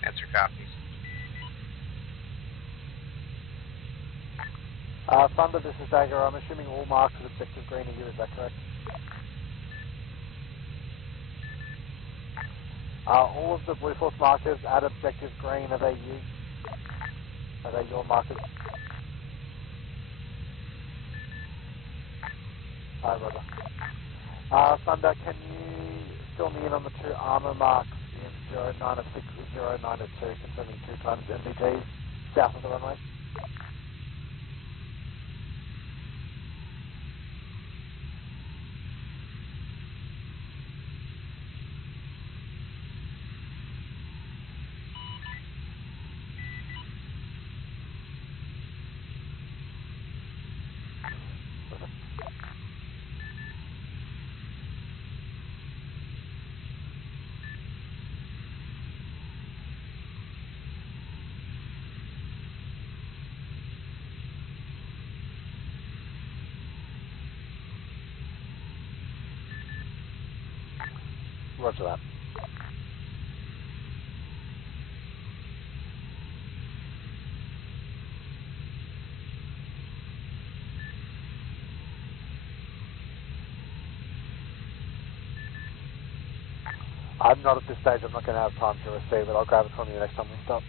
Answer copies. Thunder, this is Dagger. I'm assuming all marks with objective green are you, is that correct? All of the Blue Force markers at objective green, are they you? Are they your markers? Alright, roger. Thunder, can you fill me in on the 2 armor marks in 0906, 0902, confirming 2 times MVTs south of the runway? Roger that. I'm not at this stage, I'm not going to have time to receive it. I'll grab it from you next time we stop.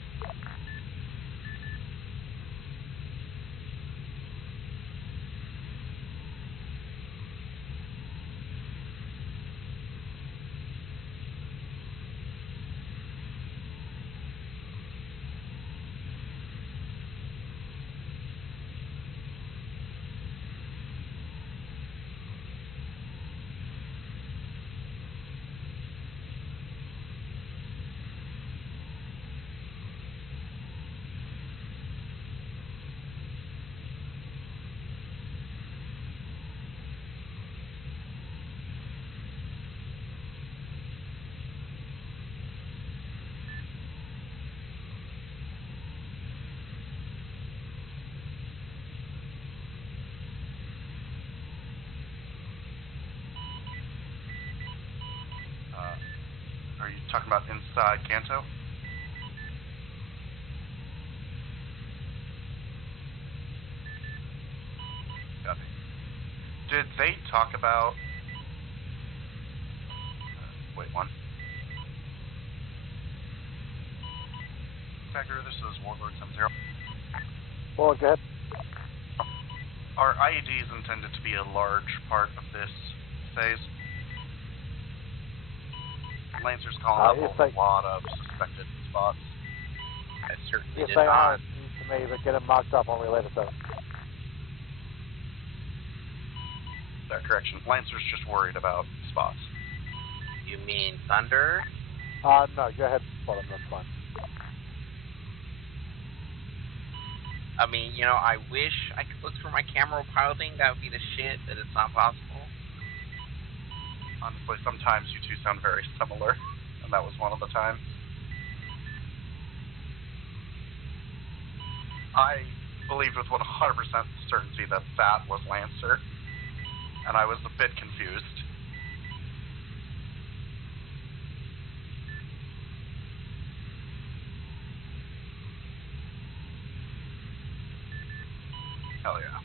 Are you talking about inside Kanto? Copy. Did they talk about... wait, one. Tiger, this is Warlord 70. Well, go ahead. Are IEDs intended to be a large part of this phase? Lancer's calling up a lot of suspected spots. I certainly If did they not. are, it's news to me, but get them marked up on relay to 7. That correction. Lancer's just worried about spots. You mean Thunder? No, go ahead and spot them, that's fine. I mean, you know, I wish I could look through my camera piloting. That would be the shit, but it's not possible. Honestly, sometimes you two sound very similar, and that was one of the times. I believed with 100% certainty that that was Lancer, and I was a bit confused. Hell yeah.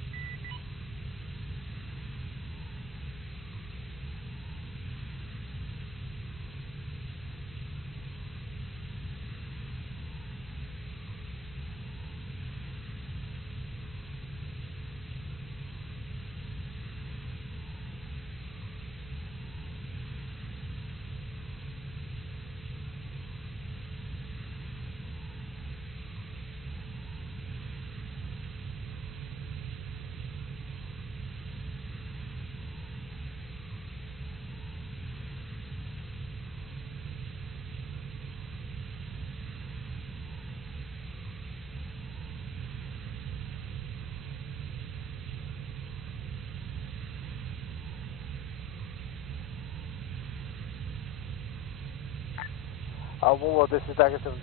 Warlord, this is Dagger 70.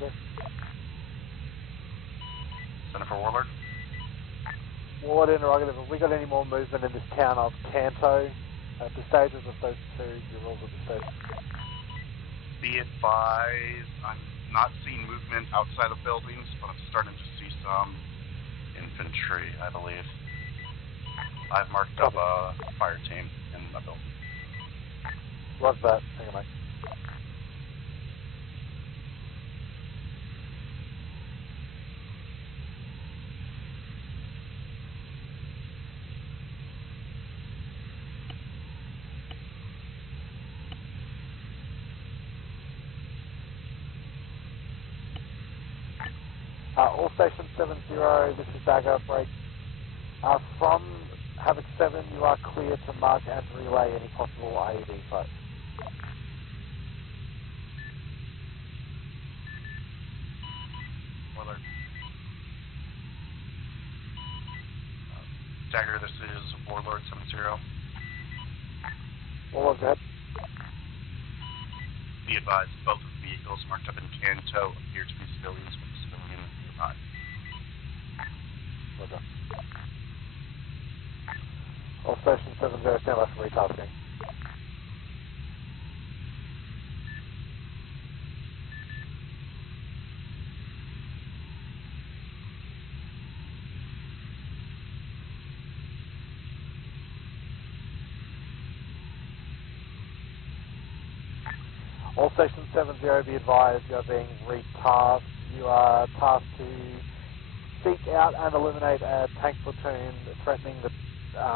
Center for Warlord. Warlord interrogative, have we got any more movement in this town of Kanto at the stage, or just those 2 rules at the stage? Be advised, I'm not seeing movement outside of buildings, but I'm starting to see some infantry, I believe. I've marked up a fire team in the building. Roger that. Hang on, mate. All stations 70, this is Dagger, break. From Havoc 7, you are clear to mark and relay any possible IED sites. Warlord. Dagger, this is Warlord 70. Warlord, go ahead. Be advised, both of the vehicles marked up in Canto appear to be civilians with a civilian nearby. Roger. All stations 70, stand by for retasking. All stations 70, be advised, you are being retasked. You are tasked to seek out and eliminate a tank platoon threatening the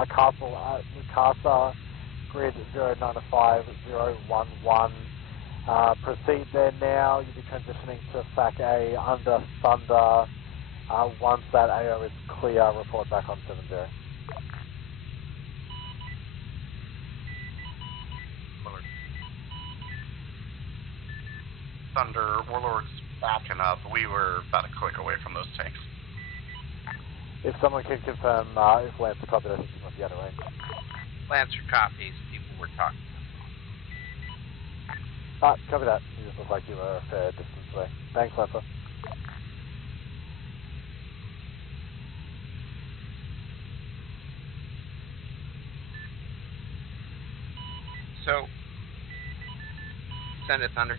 castle at Lucasa, grid 095011. Proceed there now. You'll be transitioning to FAC A under Thunder. Once that AO is clear, report back on 70. Warlord. Thunder, Warlord's backing up. We were about a click away from those tanks. If someone can confirm if Lancer copied, I think you might be out of range. Lancer copies. People were talking. Copy that. You just look like you were a fair distance away. Thanks, Lancer. So, send it, Thunder.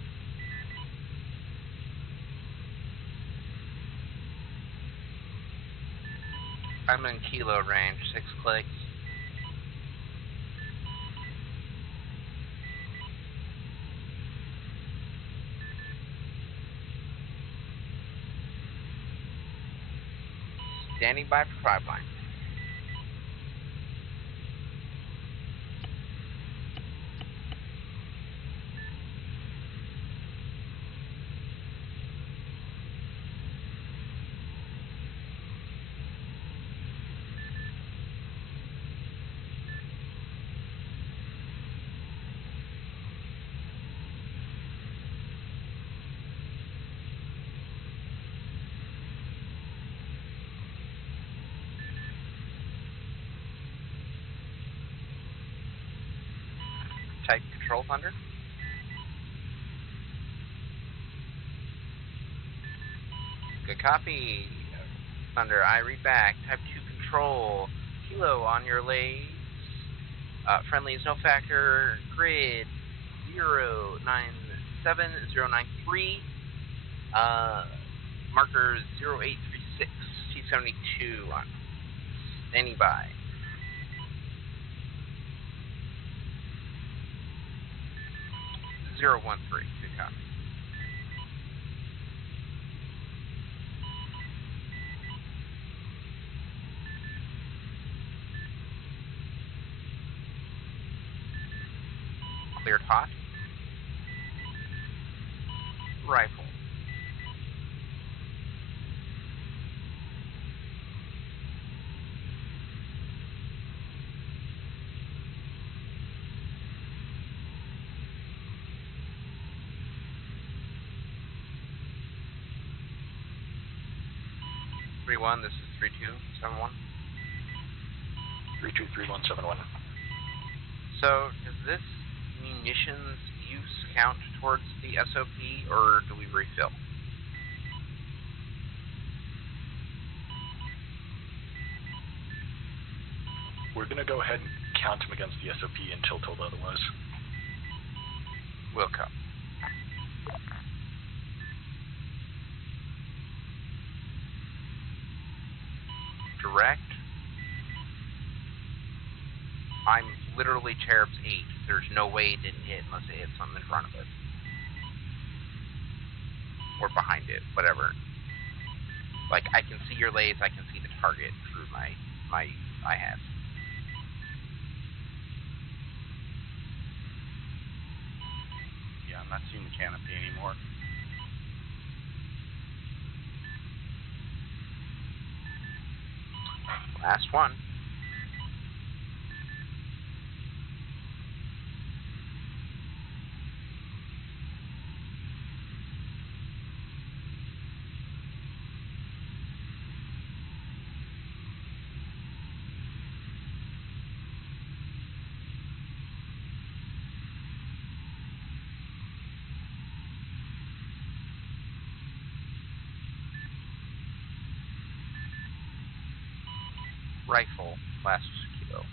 I'm in kilo range, 6 clicks. Standing by for 5 line. Type control, Thunder. Good copy. Thunder, I read back. Type 2 control. Kilo on your lays. Friendly is no factor. Grid 097093. Marker 0836. T72 on. Standing by. 013. Good copy. Cleared hot. Rifle. This is 3271. 323171. So, does this munitions use count towards the SOP, or do we refill? We're going to go ahead and count him against the SOP until told otherwise. Will come. Direct. I'm literally Cherub's 8. There's no way it didn't hit unless it hit something in front of it. Or behind it, whatever. Like, I can see your lays, I can see the target through my IHATs. Yeah, I'm not seeing the canopy anymore. Last one. Rifle, last kilo.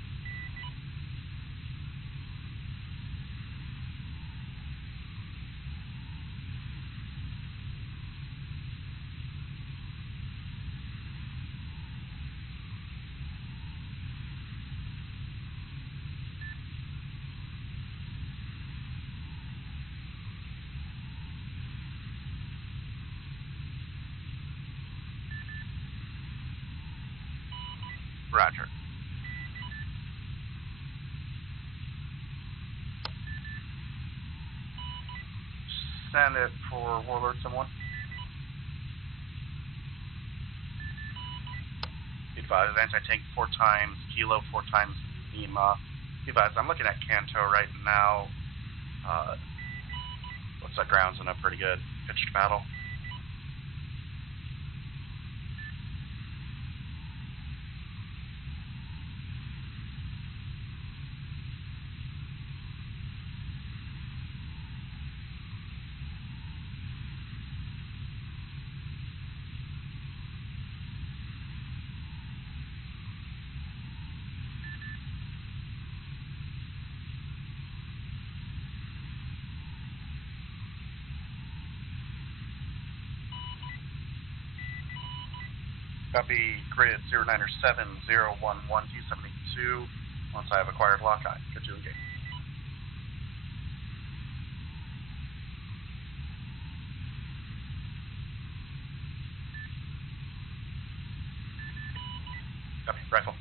Roger. Send it for Warlord, someone. Be advised, anti-tank 4 times, Kilo 4 times, Lima. Be advised, I'm looking at Kanto right now. Looks like ground's in a pretty good pitched battle. Copy, grid 097011T782. Once I have acquired lockeye, get to engage. Copy, rifle.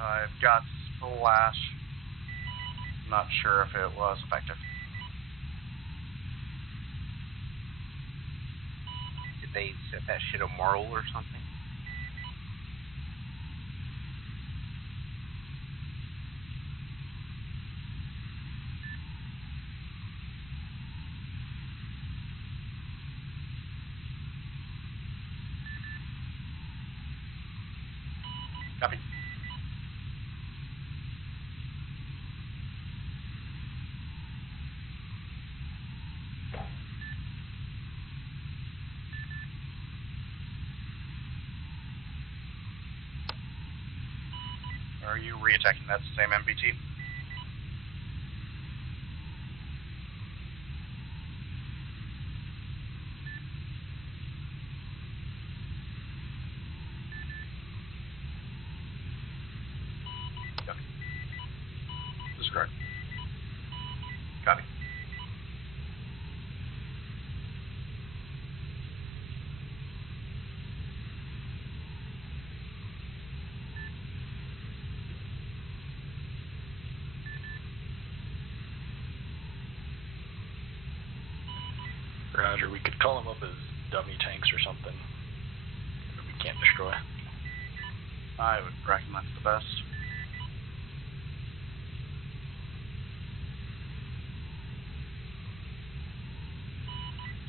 I've got Splash. Not sure if it was effective. Did they set that shit immoral or something? Copy. Are you re-attacking that same MBT? Copy. Disregard. Copy. Roger, we could call them up as dummy tanks or something that we can't destroy. I would reckon that's the best.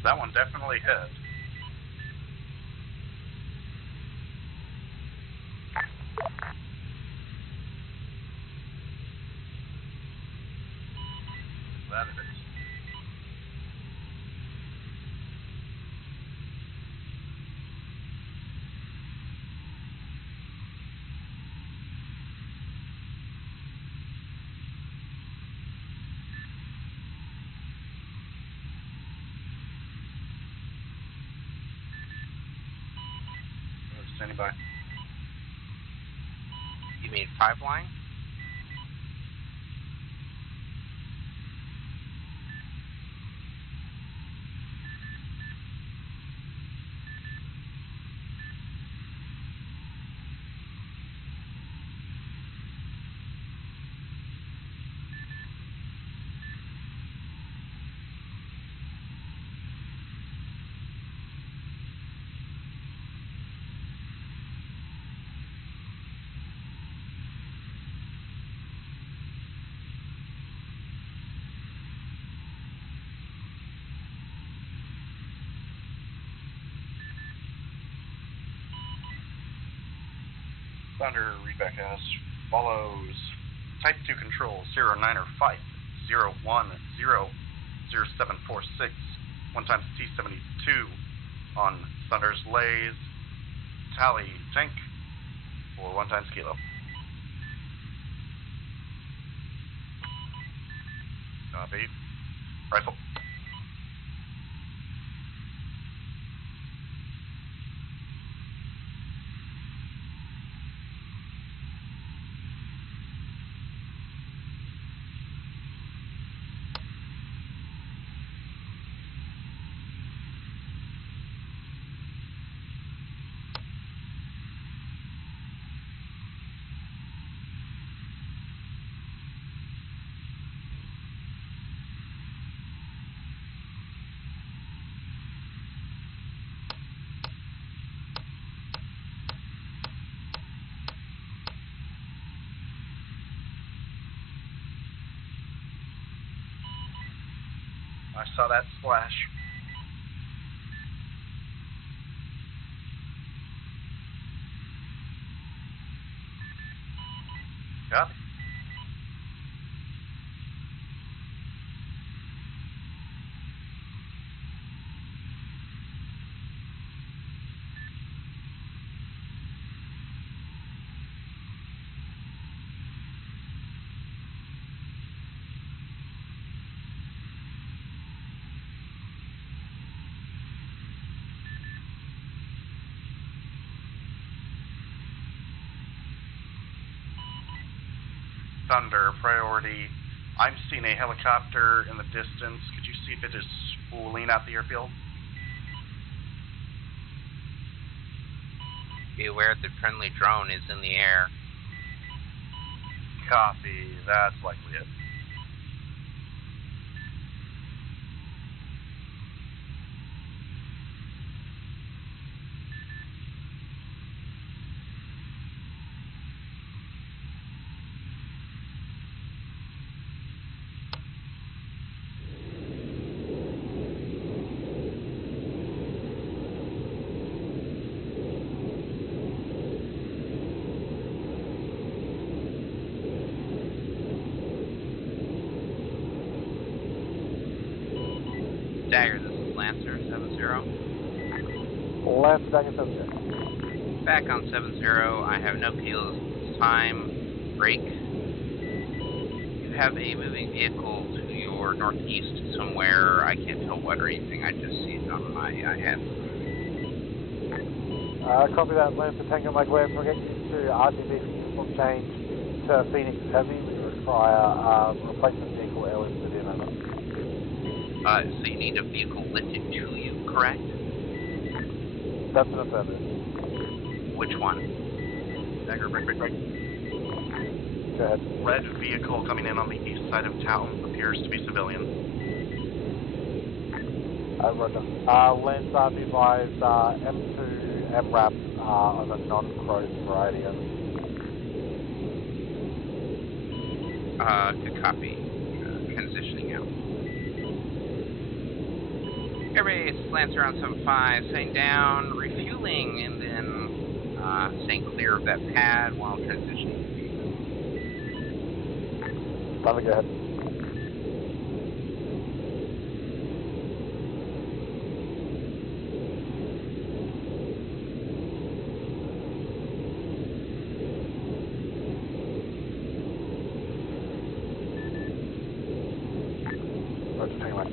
So that one definitely hit. That it is. standing by. You mean 5 line? Thunder, readback as follows. Type 2 control 09er 5 010 0746 1 times T72 on Thunder's Lays. Tally tank for 1 times kilo. Copy. Rifle. I saw that splash. Copy. Thunder, priority. I'm seeing a helicopter in the distance. Could you see if it is spooling at the airfield? Be aware the friendly drone is in the air. Copy. That's likely it. Dagger, this is Lancer 7-0. Lancer, Dagger 7-0. Back on 7-0, I have no kilos this time. Break. You have a moving vehicle to your northeast somewhere. I can't tell what or anything. I just see it on my head. Copy that, Lancer Tango Mike Web. We'll get you to RTB for uniform change to Phoenix Heavy. We require replacement vehicle airways to the over. So you need a vehicle lifted to you, correct? That's an affirmative. Which one? Dagger, break. Go ahead. Red vehicle coming in on the east side of town appears to be civilian. Roger. Lancer, be advised, M2 MRAP of a non-cross variety. Good copy. Transitioning out. Airbase, Lancer on 7-5, staying down, refueling, and then staying clear of that pad while transitioning. Time to go ahead. Roger, take away.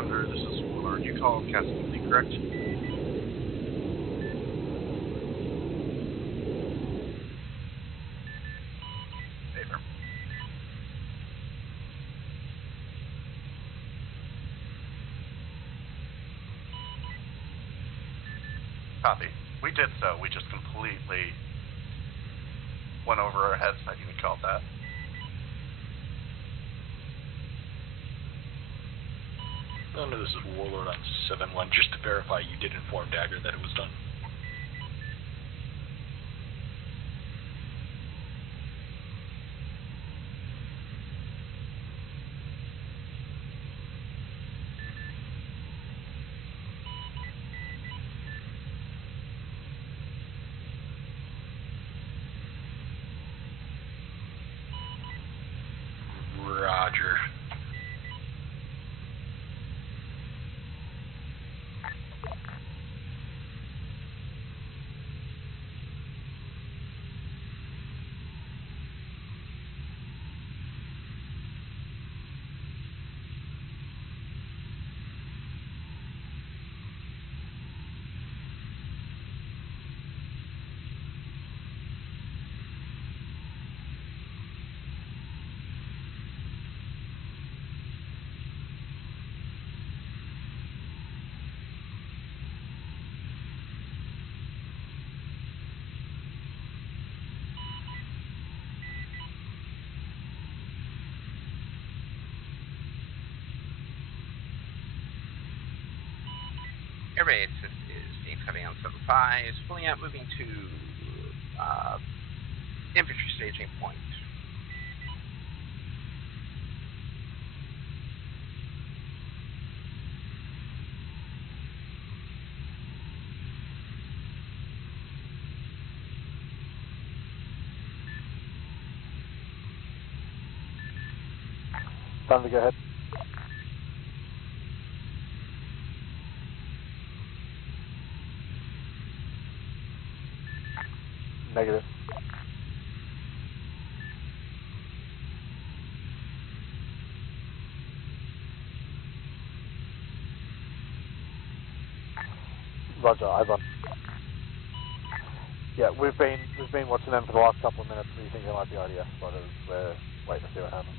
Thunder, this is Warlord. You call Castleton, correct? Affirm. Copy. We did so. We just completely went over our heads. I even called that. Thunder, this is Warlord on 7-1. Just to verify, you did inform Dagger that it was done. Roger. Airbase is Phoenix Heavy on 7-5, pulling out, moving to infantry staging point. Thunder, go ahead. Negative. Roger, eyes on. Yeah, we've been watching them for the last couple of minutes. We think they might be IDS spotters. We're waiting to see what happens.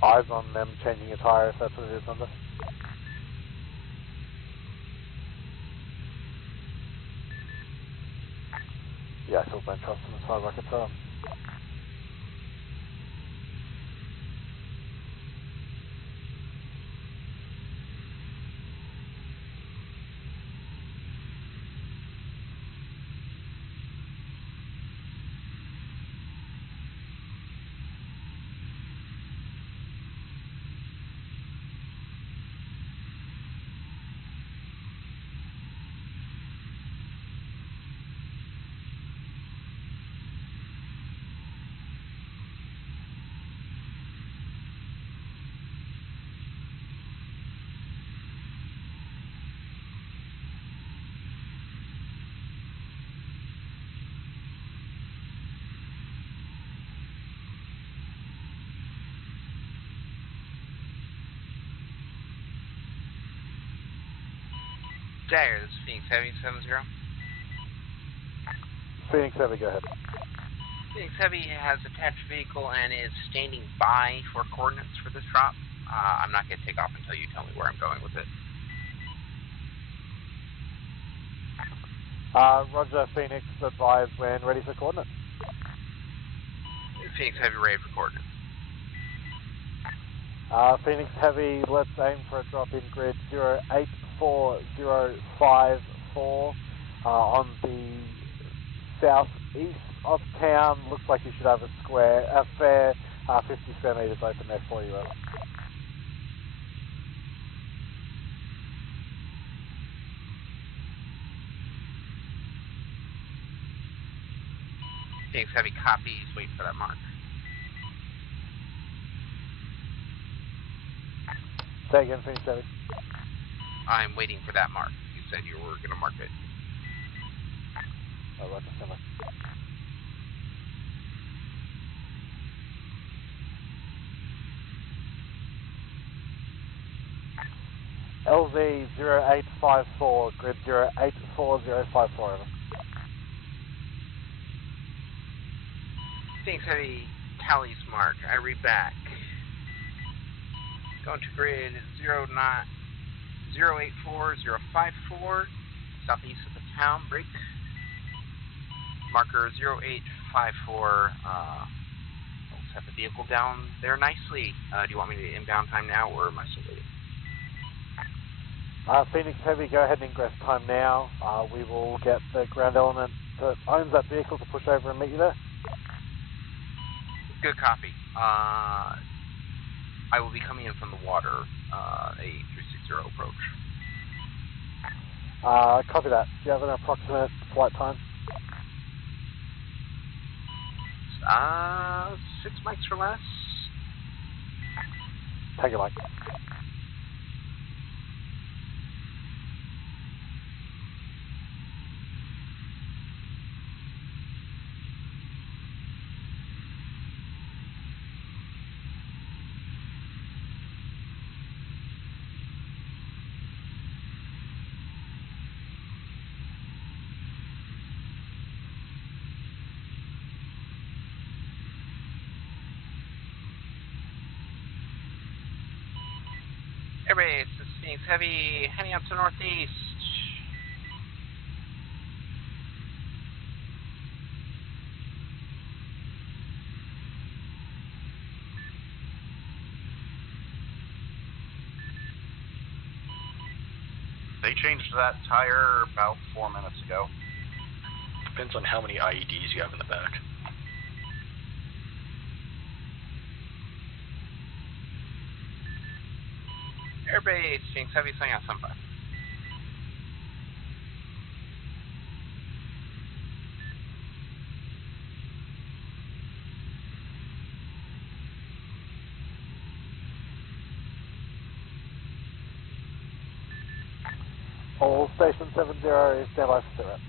Eyes on them changing a tire if that's what it is, Thunder. Yeah, I still don't trust them as far as I can tell. Dagger, this is Phoenix Heavy 7-0. Phoenix Heavy, go ahead. Phoenix Heavy has attached vehicle and is standing by for coordinates for this drop. I'm not going to take off until you tell me where I'm going with it. Roger, Phoenix, advise when ready for coordinates. Phoenix Heavy ready for coordinates. Phoenix Heavy, let's aim for a drop in grid 08454 on the southeast of town. Looks like you should have a fair 50 square meters open there for you. Over. Phoenix Heavy copies, wait for that mark. Say again, Phoenix Heavy. I'm waiting for that mark. You said you were going to mark it. Oh, Roger, stand by. LZ0854, grid 084054, over. Phoenix Heavy tallies mark. I read back. Going to grid 084054, southeast of the town, break. Marker 0854, we'll set the vehicle down there nicely. Do you want me to inbound time now, or am I still waiting? Phoenix Heavy, go ahead and ingress time now. We will get the ground element that owns that vehicle to push over and meet you there. Good copy. I will be coming in from the water, a 360 approach. Copy that. Do you have an approximate flight time? 6 mics or less. Take your mic. Airbase, this is Phoenix Heavy, heading out to northeast. They changed that tire about 4 minutes ago. Depends on how many IEDs you have in the back. Airbase, Phoenix Heavy, signing out 75. All station 70 is standby for SIRAP.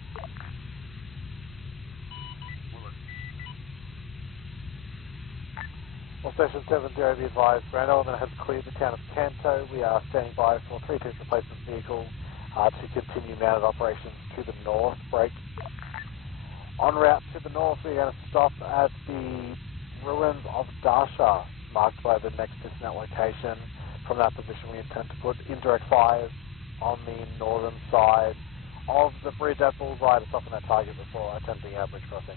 All station 70 be advised, ground element has cleared the town of Canto. We are standing by for 3-2's replacement vehicle to continue mounted operations to the north. Break. En route to the north, we're going to stop at the ruins of Dasha, marked by the next distant location. From that position, we intend to put indirect fires on the northern side of the bridge at Bullseye to soften that target before attempting our bridge crossing.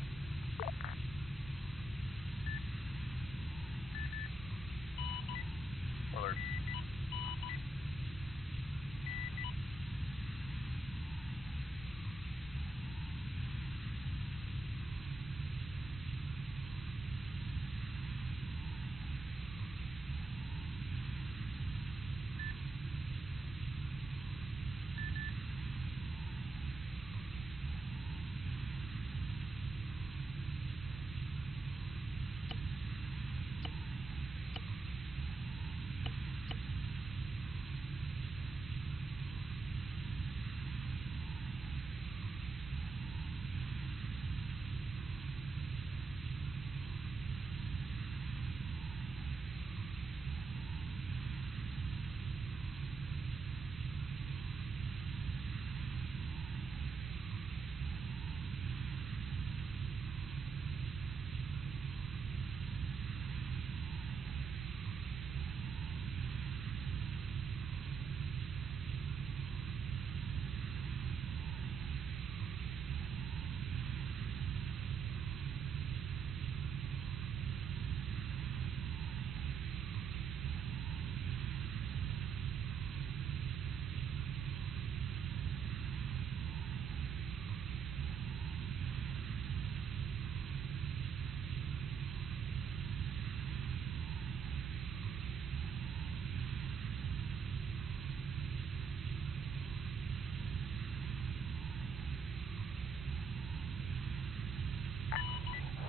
Alert.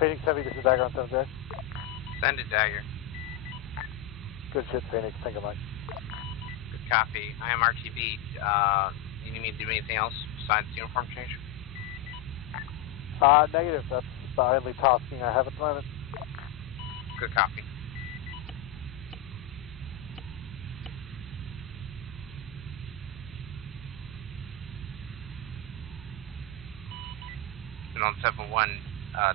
Phoenix Heavy, this is Dagger on 7-0. Send it, Dagger. Good shit, Phoenix. Thank you, Mike. Good copy. I am RTB. You need me to do anything else besides the uniform change? Negative. That's the only tasking I have at the moment. Good copy. And on 7-1,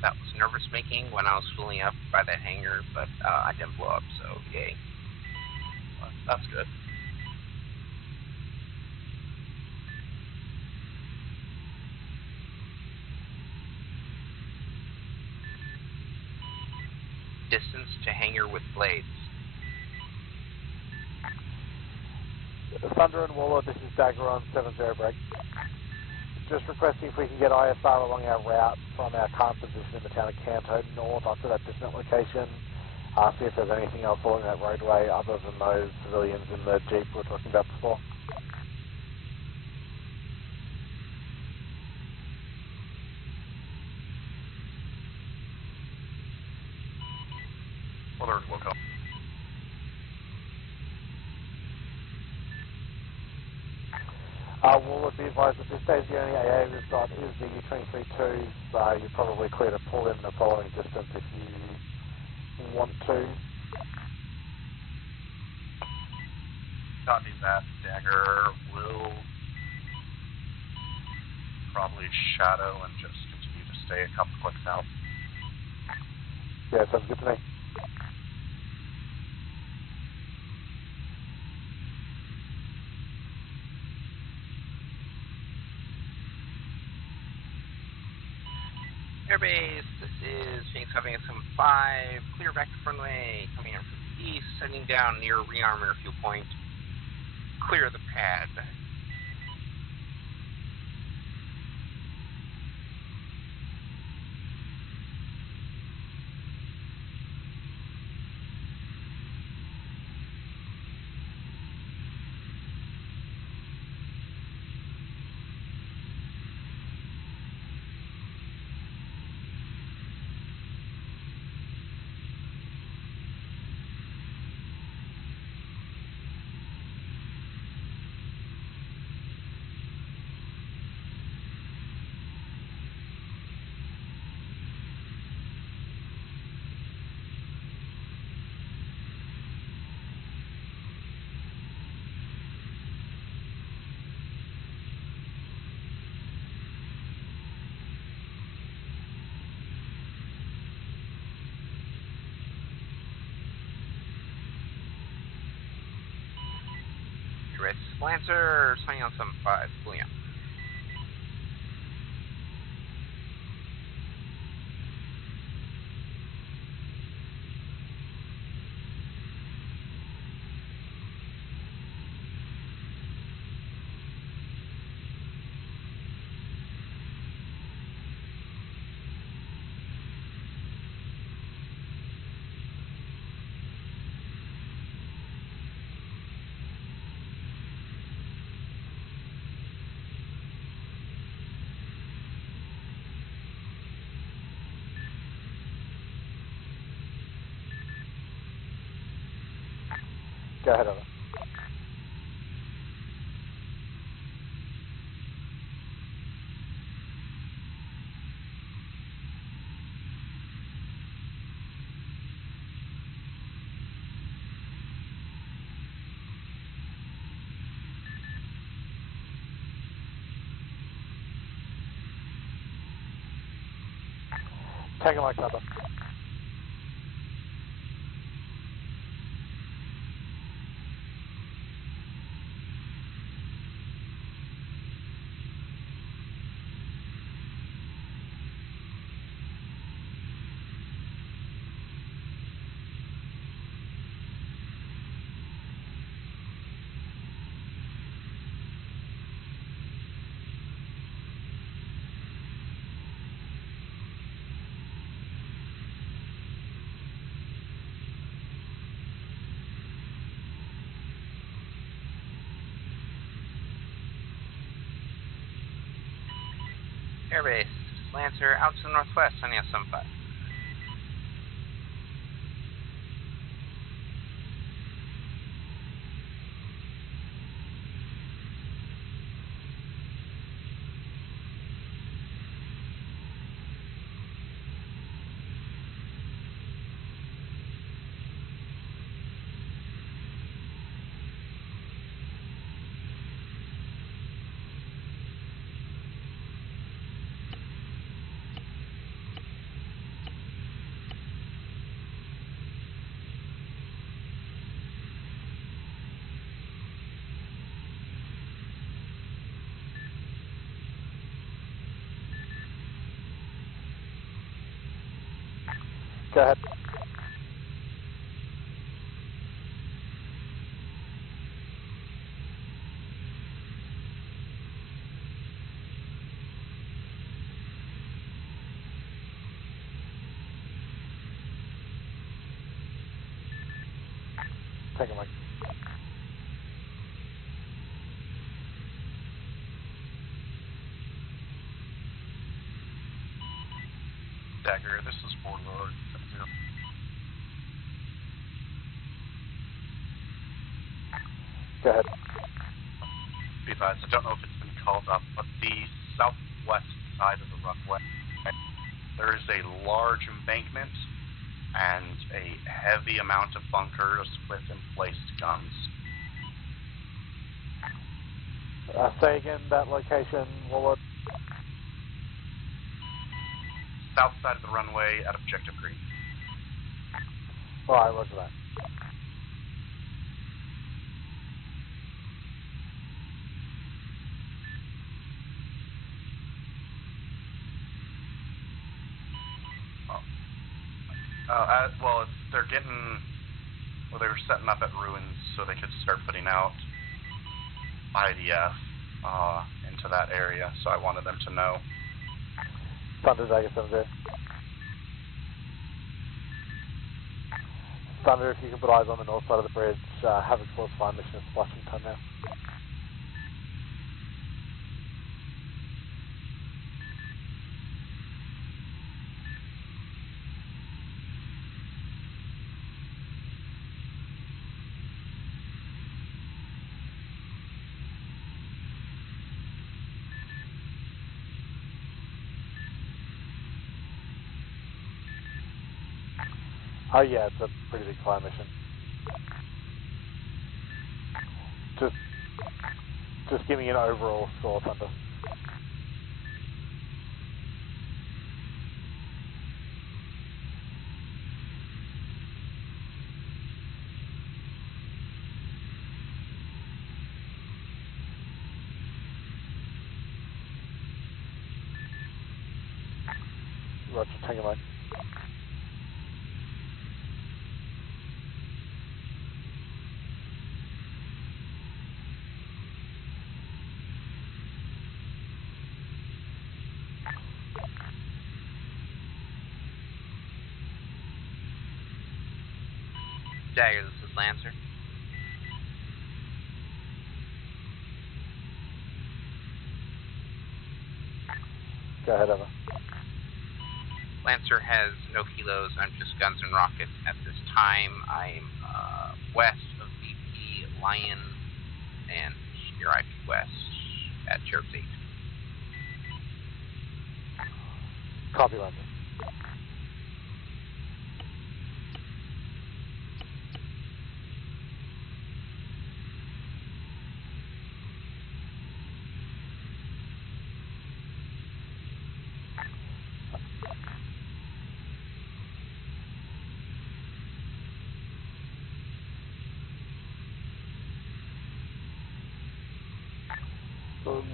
that was nervous-making when I was filling up by that hangar, but I didn't blow up, so yay. Well, that's good. Distance to hangar with blades. Thunder and Warlord, this is Dagger on 7-0 break. Just requesting if we can get ISR along our route from our current position in the town of Canto north up to that distant location. See if there's anything else along that roadway other than those civilians in the Jeep we were talking about before. Alert, local. Warlord, be advised at this stage the only AA we've got is the U-23-2s. You're probably clear to pull in the following distance if you want to. Copy that. Dagger will probably shadow and just continue to stay a couple clicks out. Yeah, sounds good to me. Airbase, this is Phoenix having a 7-5, clear back to runway, coming in from the east, setting down near rearmor fuel point. Clear the pad. Lancer, signing on 7-5, pulling up. Go ahead, over. Taking my cover. Airbase, Lancer, out to the northwest, signing on 7-5. Go ahead. Take it, Mike. Dagger, this is Warlord 70. Go ahead. Be advised, I don't know if it's been called up, but the southwest side of the runway, there is a large embankment and a heavy amount of bunkers with emplaced guns. Say again that location, Warlord. South side of the runway at Objective Green. Alright, roger that. Well, they're getting, well, they were setting up at ruins so they could start putting out IDF into that area, so I wanted them to know. Thunder, Dagger 70. Thunder, if you can put eyes on the north side of the bridge, Havoc's Force Fire mission is splashing time now. Oh yeah, it's a pretty big fire mission. Just give me an overall score, Thunder. Roger, Tango Mike. Dagger, this is Lancer. Go ahead, Eva. Lancer has no kilos, I'm just guns and rockets at this time. I'm west of VP Lion and your IP west at Cherubs 8. Copy, Lancer.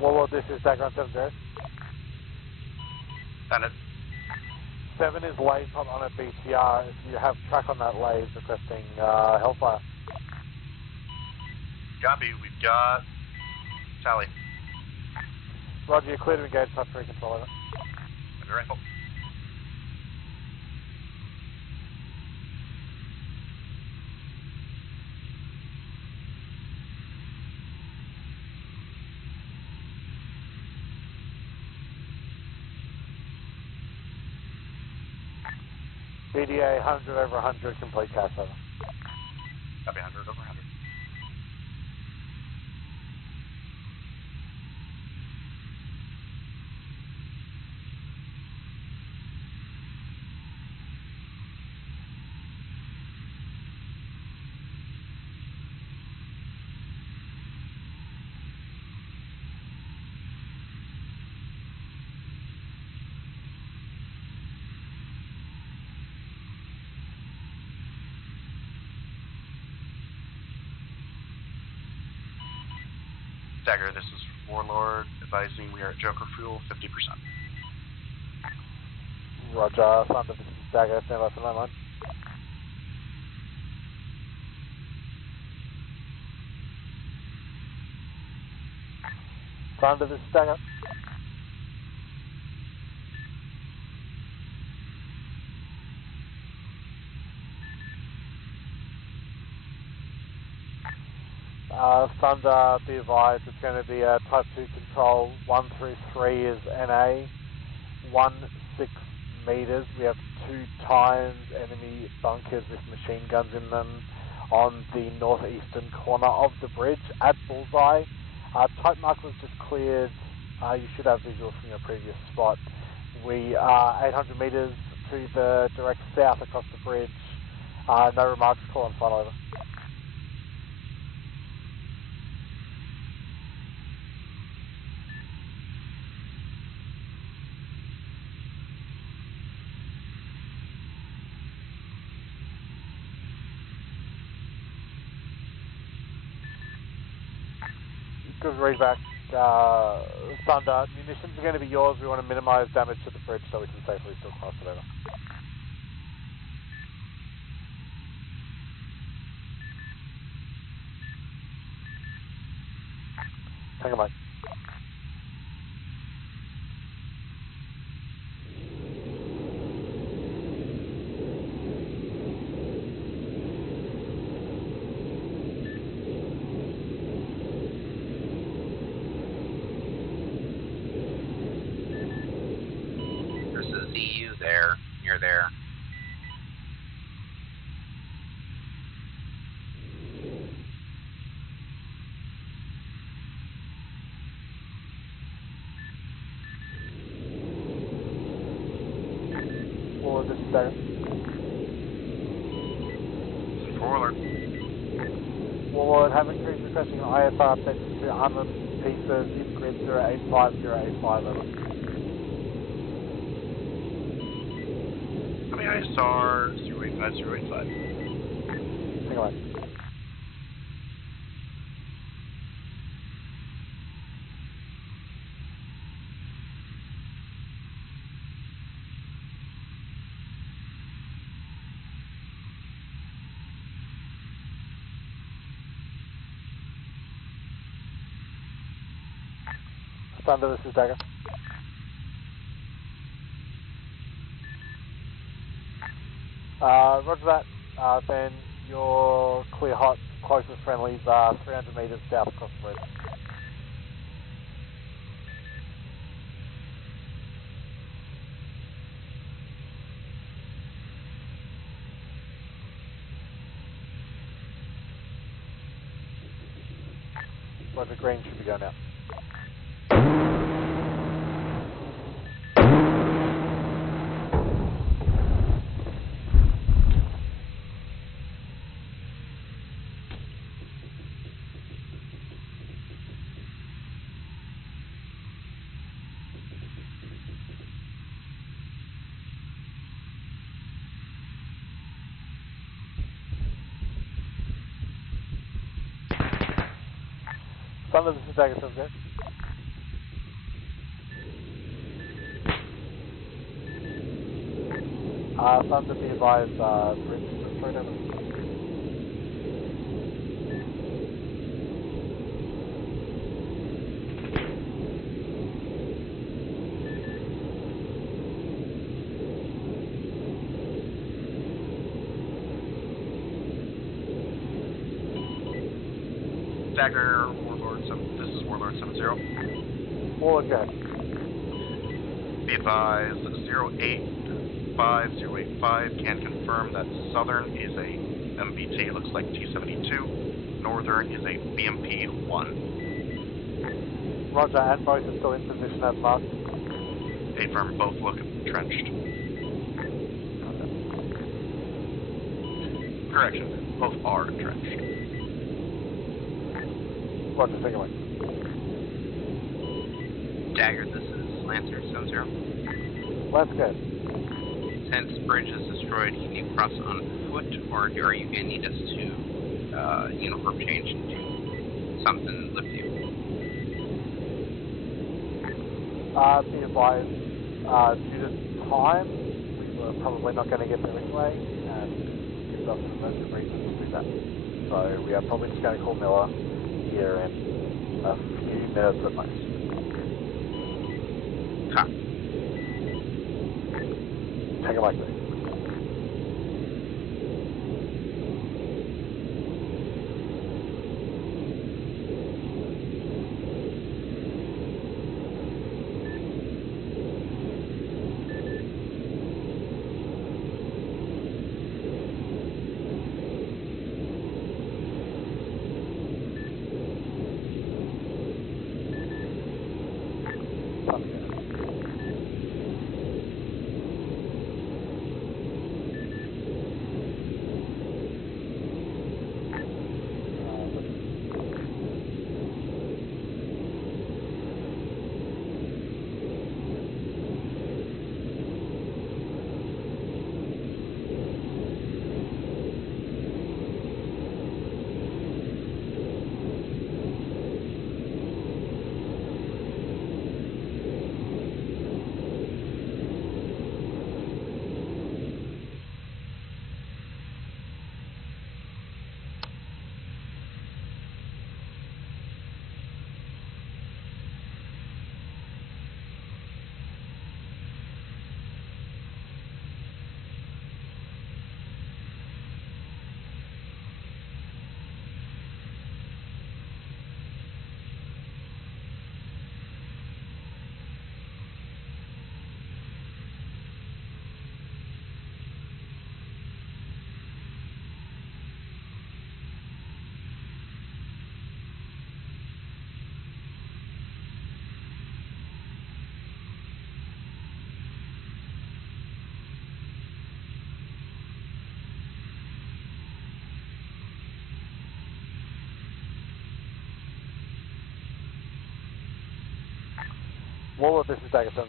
Warlord, this is Dagger 70. And it, 7 is Laves hot on a BTR. If you have track on that Laves requesting Hellfire. copy, we've got Tally. Roger, you're clear to engage touch free control over. Heavy rifle. BDA 100 over 100, complete cast over. Copy, 100 over 100. Dagger, this is Warlord advising we are at Joker Fuel 50%. Roger, Thunder, this is Dagger, stand by for landline. Thunder, this is Dagger. Thunder, be advised, it's going to be a Type 2 control. 133 is NA. 16 meters. We have 2 times enemy bunkers with machine guns in them on the northeastern corner of the bridge at Bullseye. Type mark was just cleared. You should have visuals from your previous spot. We are 800 meters to the direct south across the bridge. No remarks, call on final over. Good readback. Thunder, munitions are going to be yours. We want to minimize damage to the bridge so we can safely still cross it over. Tango Mike. ZU there, near there. Forward, this is Dagger. Forward. Forward, having crews requesting an ISR update to armor pieces in grid 085085 over. How many ISR 085085? Hang on. Thunder, this is Dagger. Roger that. Then you're clear hot. Closest friendlies are 300 meters south across the bridge. Roger, green should be going out. Thunder, this is Dagger, sounds good. Thunder, be advised, bridge destroyed over. Dagger, Warlord 7, this is Warlord 70. Warlord, go ahead. Be advised, 085085 can confirm that Southern is a MBT, looks like T-72. Northern is a BMP-1. Roger, and both are still in position as marked. Affirm, both look entrenched. Correction, both are entrenched. Roger, take it away. Dagger, this is Lancer 70. Let's go. Since bridge is destroyed, can you cross on foot, or are you going to need us to uniform change into something and lift you? Be advised, due to time, we we're probably not going to get there anyway, and gives us an emergent reason to do that. So we are probably just going to call Miller here in a few minutes at most. Take it like this. Warlord, this is Dagger 7.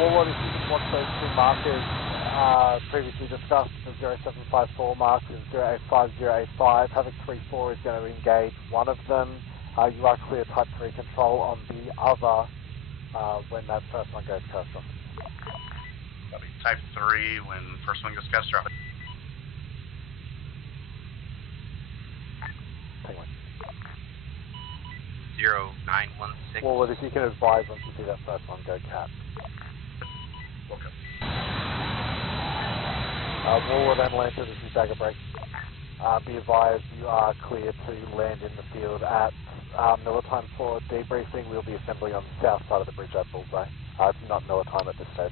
Warlord, if you can watch those two markers previously discussed, the 0754 marks and 085, 085, Havoc 34 is going to engage one of them. You are clear Type 3 control on the other when that first one goes catastrophic. That'll be Type 3 when first one goes catastrophic. Take one. 0916. Warlord, if you can advise once you see that first one go cat. Okay. Warlord and Lancer, this is Dagger Break. Be advised, you are clear to land in the field at Miller time for debriefing. We'll be assembling on the south side of the bridge at Bullseye. It's not Miller time at this stage.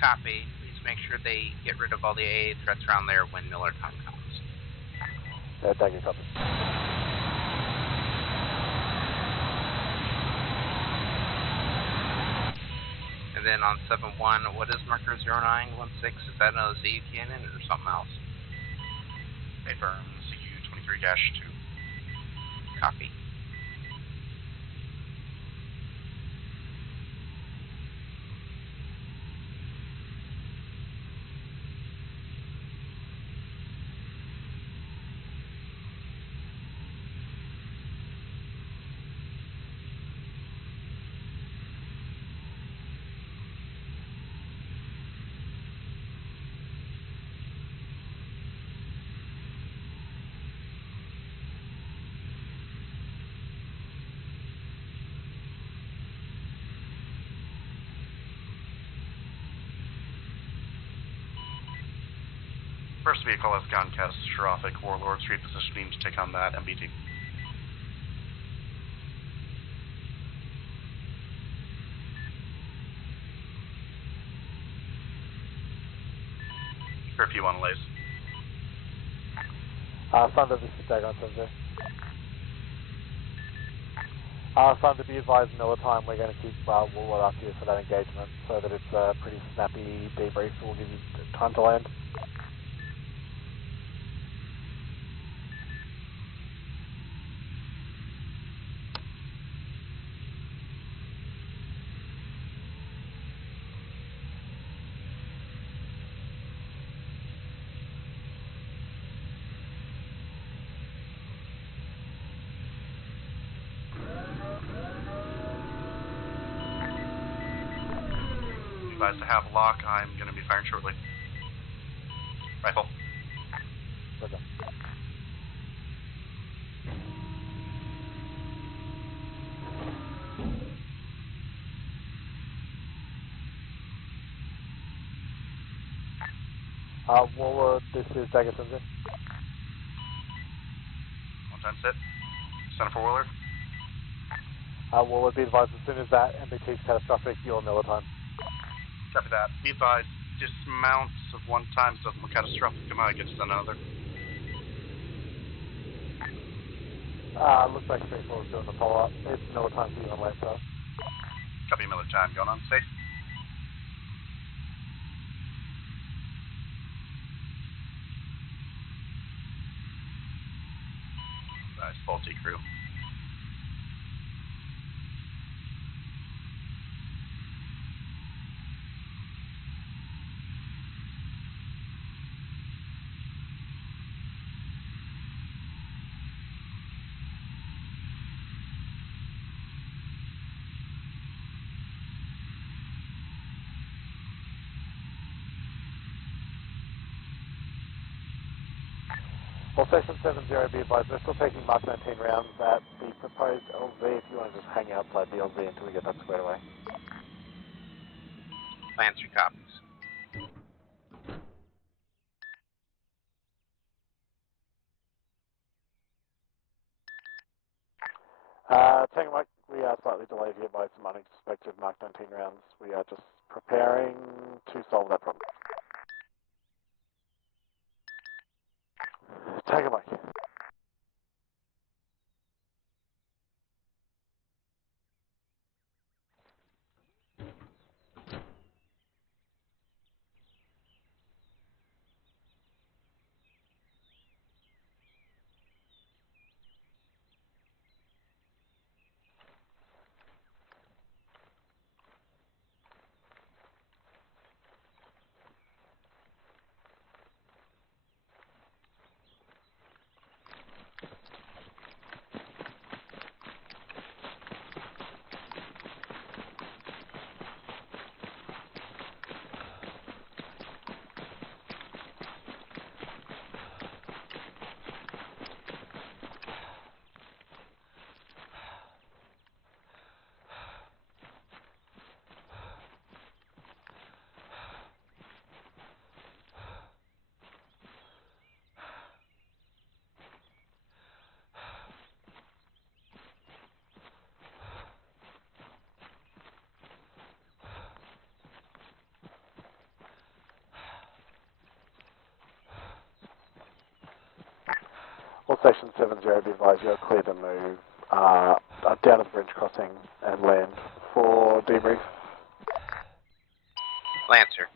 Copy. Please make sure they get rid of all the AA threats around there when Miller time comes. Dagger copy. And then on 7-1, what is marker 0916? Is that another ZU cannon or something else? Affirm ZU-23-2. Copy. First vehicle has gone catastrophic. Warlords repositioning to take on that MBT. Curfew on lays. Thunder, this is Dagger on 70. Thunder, be advised, Miller time, we're going to keep Warlord up here for that engagement so that it's a pretty snappy debrief. We'll give you time to land. advised to have lock. I'm going to be firing shortly. Rifle. Roger. Warlord, this is Dagger Sensei. One time sit. Center for Warlord. Warlord, be advised as soon as that MBT is catastrophic, you're Miller time. Copy that. Be advised, dismounts of one time doesn't look catastrophic. Come on, get to another. Looks like 3-4 is doing the follow-up. It's Miller time for you on left side. Copy Miller time. Going on safe. Advised, faulty crew. Well, Section 70, be advised, we're still taking Mark 19 rounds at the proposed LZ if you want to just hang outside the LZ until we get that squared away. Lancer copies. Tango Mike, we are slightly delayed here by some unexpected Mark 19 rounds. We are just preparing to solve that problem. Tango Mike. Well, Section 70, be advised, you're clear to move down to the bridge crossing and land for debrief. Lancer.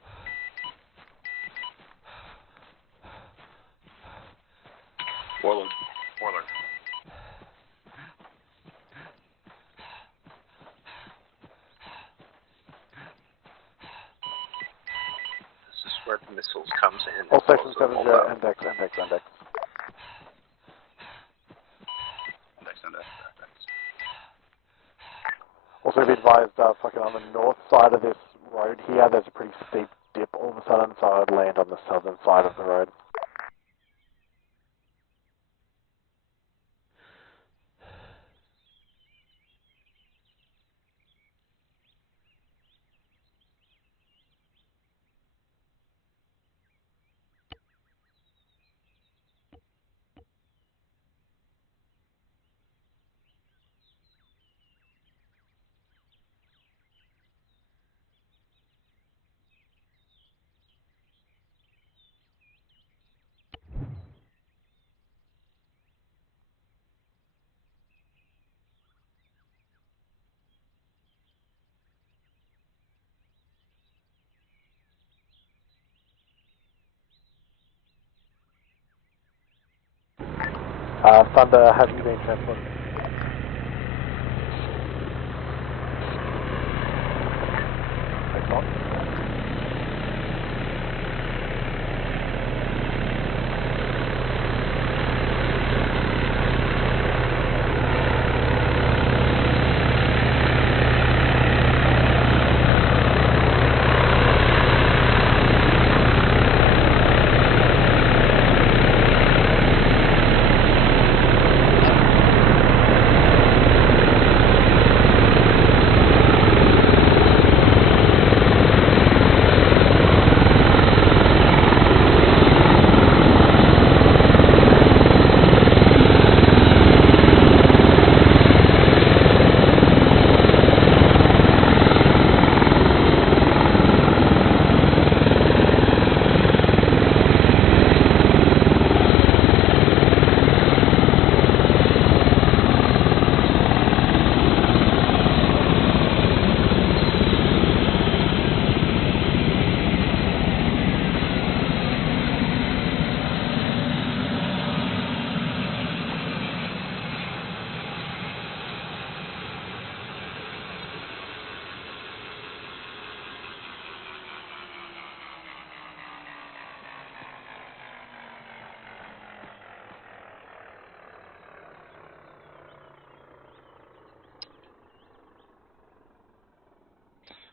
Warlord. Warlord. This is where the missiles comes in. All Section 70, index. Also be advised, fucking on the north side of this road here, there's a pretty steep dip all of a sudden, so I'd land on the southern side of the road. Thunder, have you been transported?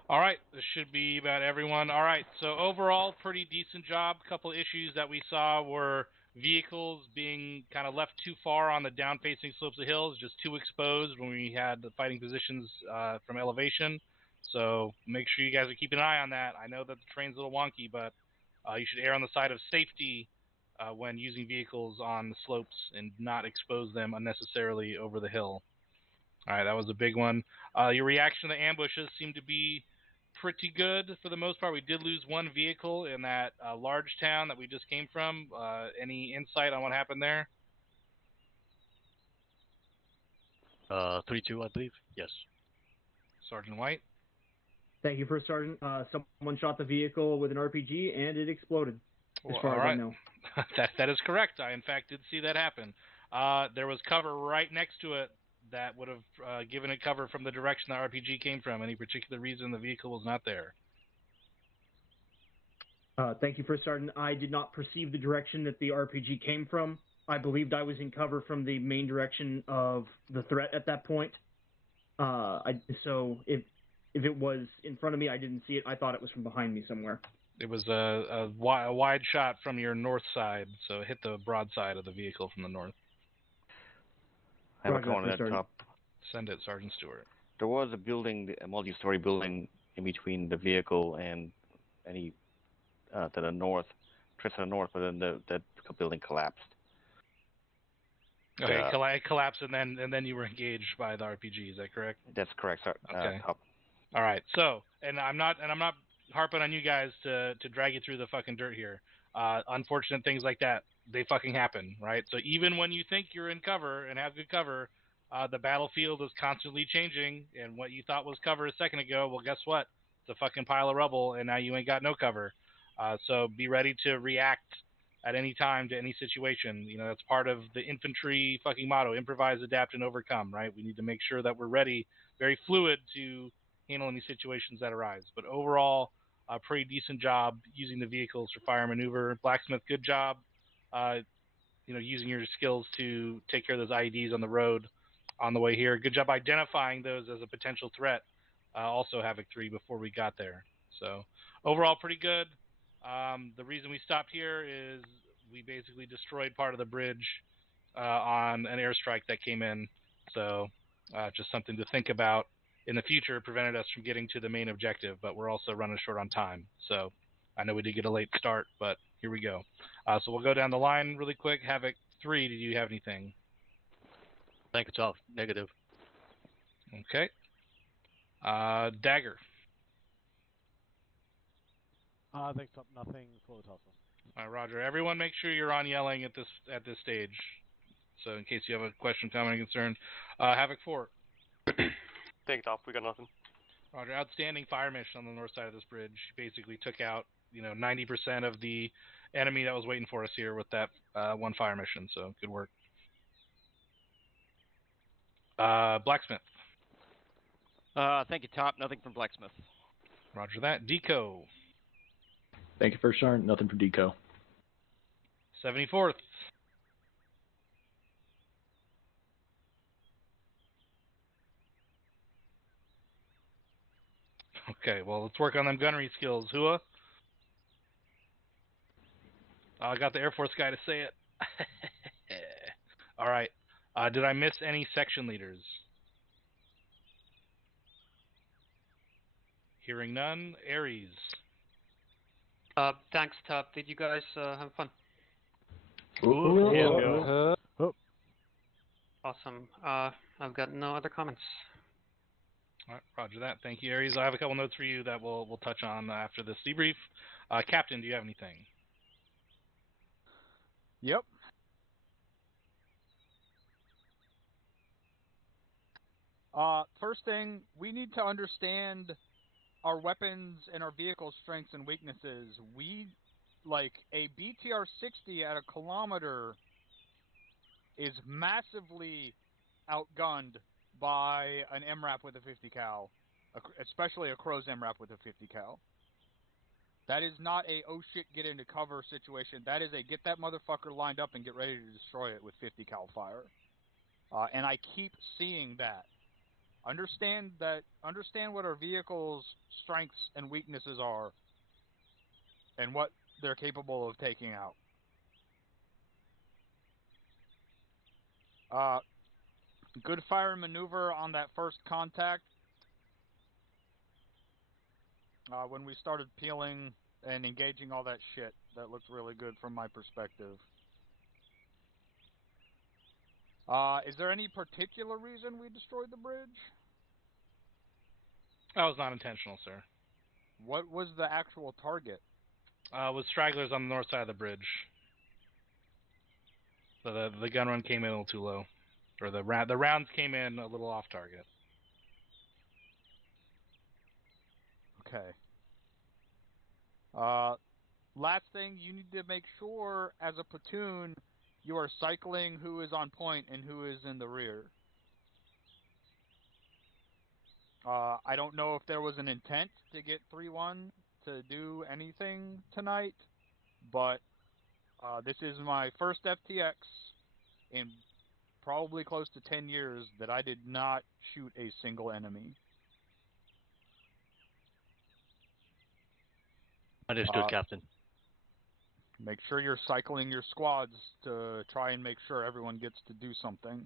All right, this should be about everyone. All right, so overall, pretty decent job. Couple issues that we saw were vehicles being kind of left too far on the down-facing slopes of hills, just too exposed when we had the fighting positions from elevation. So make sure you guys are keeping an eye on that. I know that the terrain's a little wonky, but you should err on the side of safety when using vehicles on the slopes and not expose them unnecessarily over the hill. All right, that was a big one. Your reaction to the ambushes seemed to be pretty good for the most part. We did lose one vehicle in that large town that we just came from. Any insight on what happened there? 3-2, I believe. Yes. Sergeant White? Thank you, First Sergeant. Someone shot the vehicle with an RPG, and it exploded, as far as I know. that is correct. I, in fact, did see that happen. There was cover right next to it that would have given it cover from the direction the RPG came from. Any particular reason the vehicle was not there? Thank you, First Sergeant. I did not perceive the direction that the RPG came from. I believed I was in cover from the main direction of the threat at that point. So if it was in front of me, I didn't see it. I thought it was from behind me somewhere. It was a wide shot from your north side, so it hit the broadside of the vehicle from the north. I have a comment at the top. Send it, Sergeant Stewart. There was a building, a multi-story building, in between the vehicle and any to the north, just to the north, but then that building collapsed. Okay, it collapsed, and then you were engaged by the RPG. Is that correct? That's correct, sir. Okay. All right. So, and I'm not harping on you guys to drag you through the fucking dirt here. Unfortunate things like that, they fucking happen, right? So even when you think you're in cover and have good cover, the battlefield is constantly changing, and what you thought was cover a second ago, well, guess what? It's a fucking pile of rubble, and now you ain't got no cover. So be ready to react at any time to any situation. You know, that's part of the infantry fucking motto: improvise, adapt, and overcome, right? We need to make sure that we're ready, very fluid, to handle any situations that arise. But overall, a pretty decent job using the vehicles for fire maneuver. Blacksmith, good job, using your skills to take care of those IEDs on the road on the way here. Good job identifying those as a potential threat. Also Havoc 3 before we got there. So overall, pretty good. The reason we stopped here is we basically destroyed part of the bridge on an airstrike that came in. So just something to think about in the future. Prevented us from getting to the main objective, but we're also running short on time. So I know we did get a late start, but here we go. So we'll go down the line really quick. Havoc 3, did you have anything? Thank you, Top. Negative. Okay. Dagger. Thanks, Top. Nothing for the tussle. All right, Roger. Everyone, make sure you're on yelling at this stage. So in case you have a question, comment, or concern. Havoc 4. Thanks, Top. We got nothing. Roger. Outstanding fire mission on the north side of this bridge. Basically took out 90% of the enemy that was waiting for us here with that one fire mission. So good work. Blacksmith. Thank you, Top. Nothing from Blacksmith. Roger that. Deco. Thank you, First Sergeant. Nothing for Deco. 74th. Okay, well, let's work on them gunnery skills. Hua? I got the Air Force guy to say it. All right. Did I miss any section leaders? Hearing none. Aries. Thanks, Top. Did you guys have fun? Ooh, yeah. Awesome. I've got no other comments. All right, roger that. Thank you, Aries. I have a couple notes for you that we'll touch on after this debrief. Captain, do you have anything? Yep. First thing, we need to understand our weapons and our vehicle strengths and weaknesses. Like a BTR-60 at a kilometer is massively outgunned by an MRAP with a 50 cal, especially a Crow's MRAP with a 50 cal. That is not a oh shit get into cover situation. That is a get that motherfucker lined up and get ready to destroy it with 50 cal fire. And I keep seeing that. Understand what our vehicle's strengths and weaknesses are, and what they're capable of taking out. Good fire and maneuver on that first contact. When we started peeling and engaging all that shit, that looked really good from my perspective. Is there any particular reason we destroyed the bridge? That was not intentional, sir. What was the actual target? Was stragglers on the north side of the bridge. So the gun run came in a little too low. Or the rounds came in a little off target. Okay. Last thing, you need to make sure, as a platoon, you are cycling who is on point and who is in the rear. I don't know if there was an intent to get 3-1 to do anything tonight, but this is my first FTX in probably close to 10 years that I did not shoot a single enemy. Understood, Captain. Make sure you're cycling your squads to try and make sure everyone gets to do something.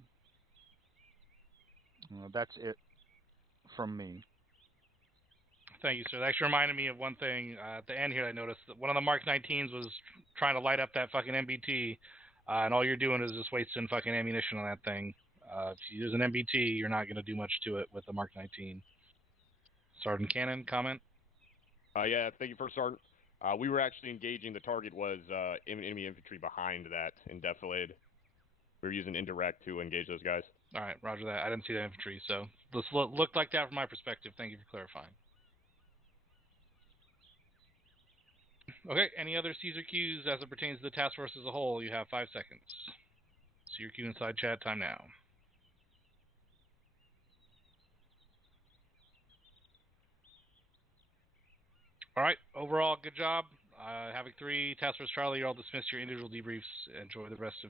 That's it from me. Thank you, sir. That actually reminded me of one thing at the end here. I noticed that one of the Mark 19s was trying to light up that fucking MBT, and all you're doing is just wasting fucking ammunition on that thing. If you use an MBT, you're not going to do much to it with the Mark 19. Sergeant Cannon, comment? Yeah, thank you, First Sergeant. We were actually engaging. The target was enemy infantry behind that in defilade. We were using indirect to engage those guys. All right, roger that. I didn't see the infantry, so this looked like that from my perspective. Thank you for clarifying. Okay, any other Caesar cues as it pertains to the task force as a whole? You have 5 seconds. See your cue inside chat time now. All right, overall, good job. Havoc 3, Task Force Charlie, you're all dismissed your individual debriefs. Enjoy the rest of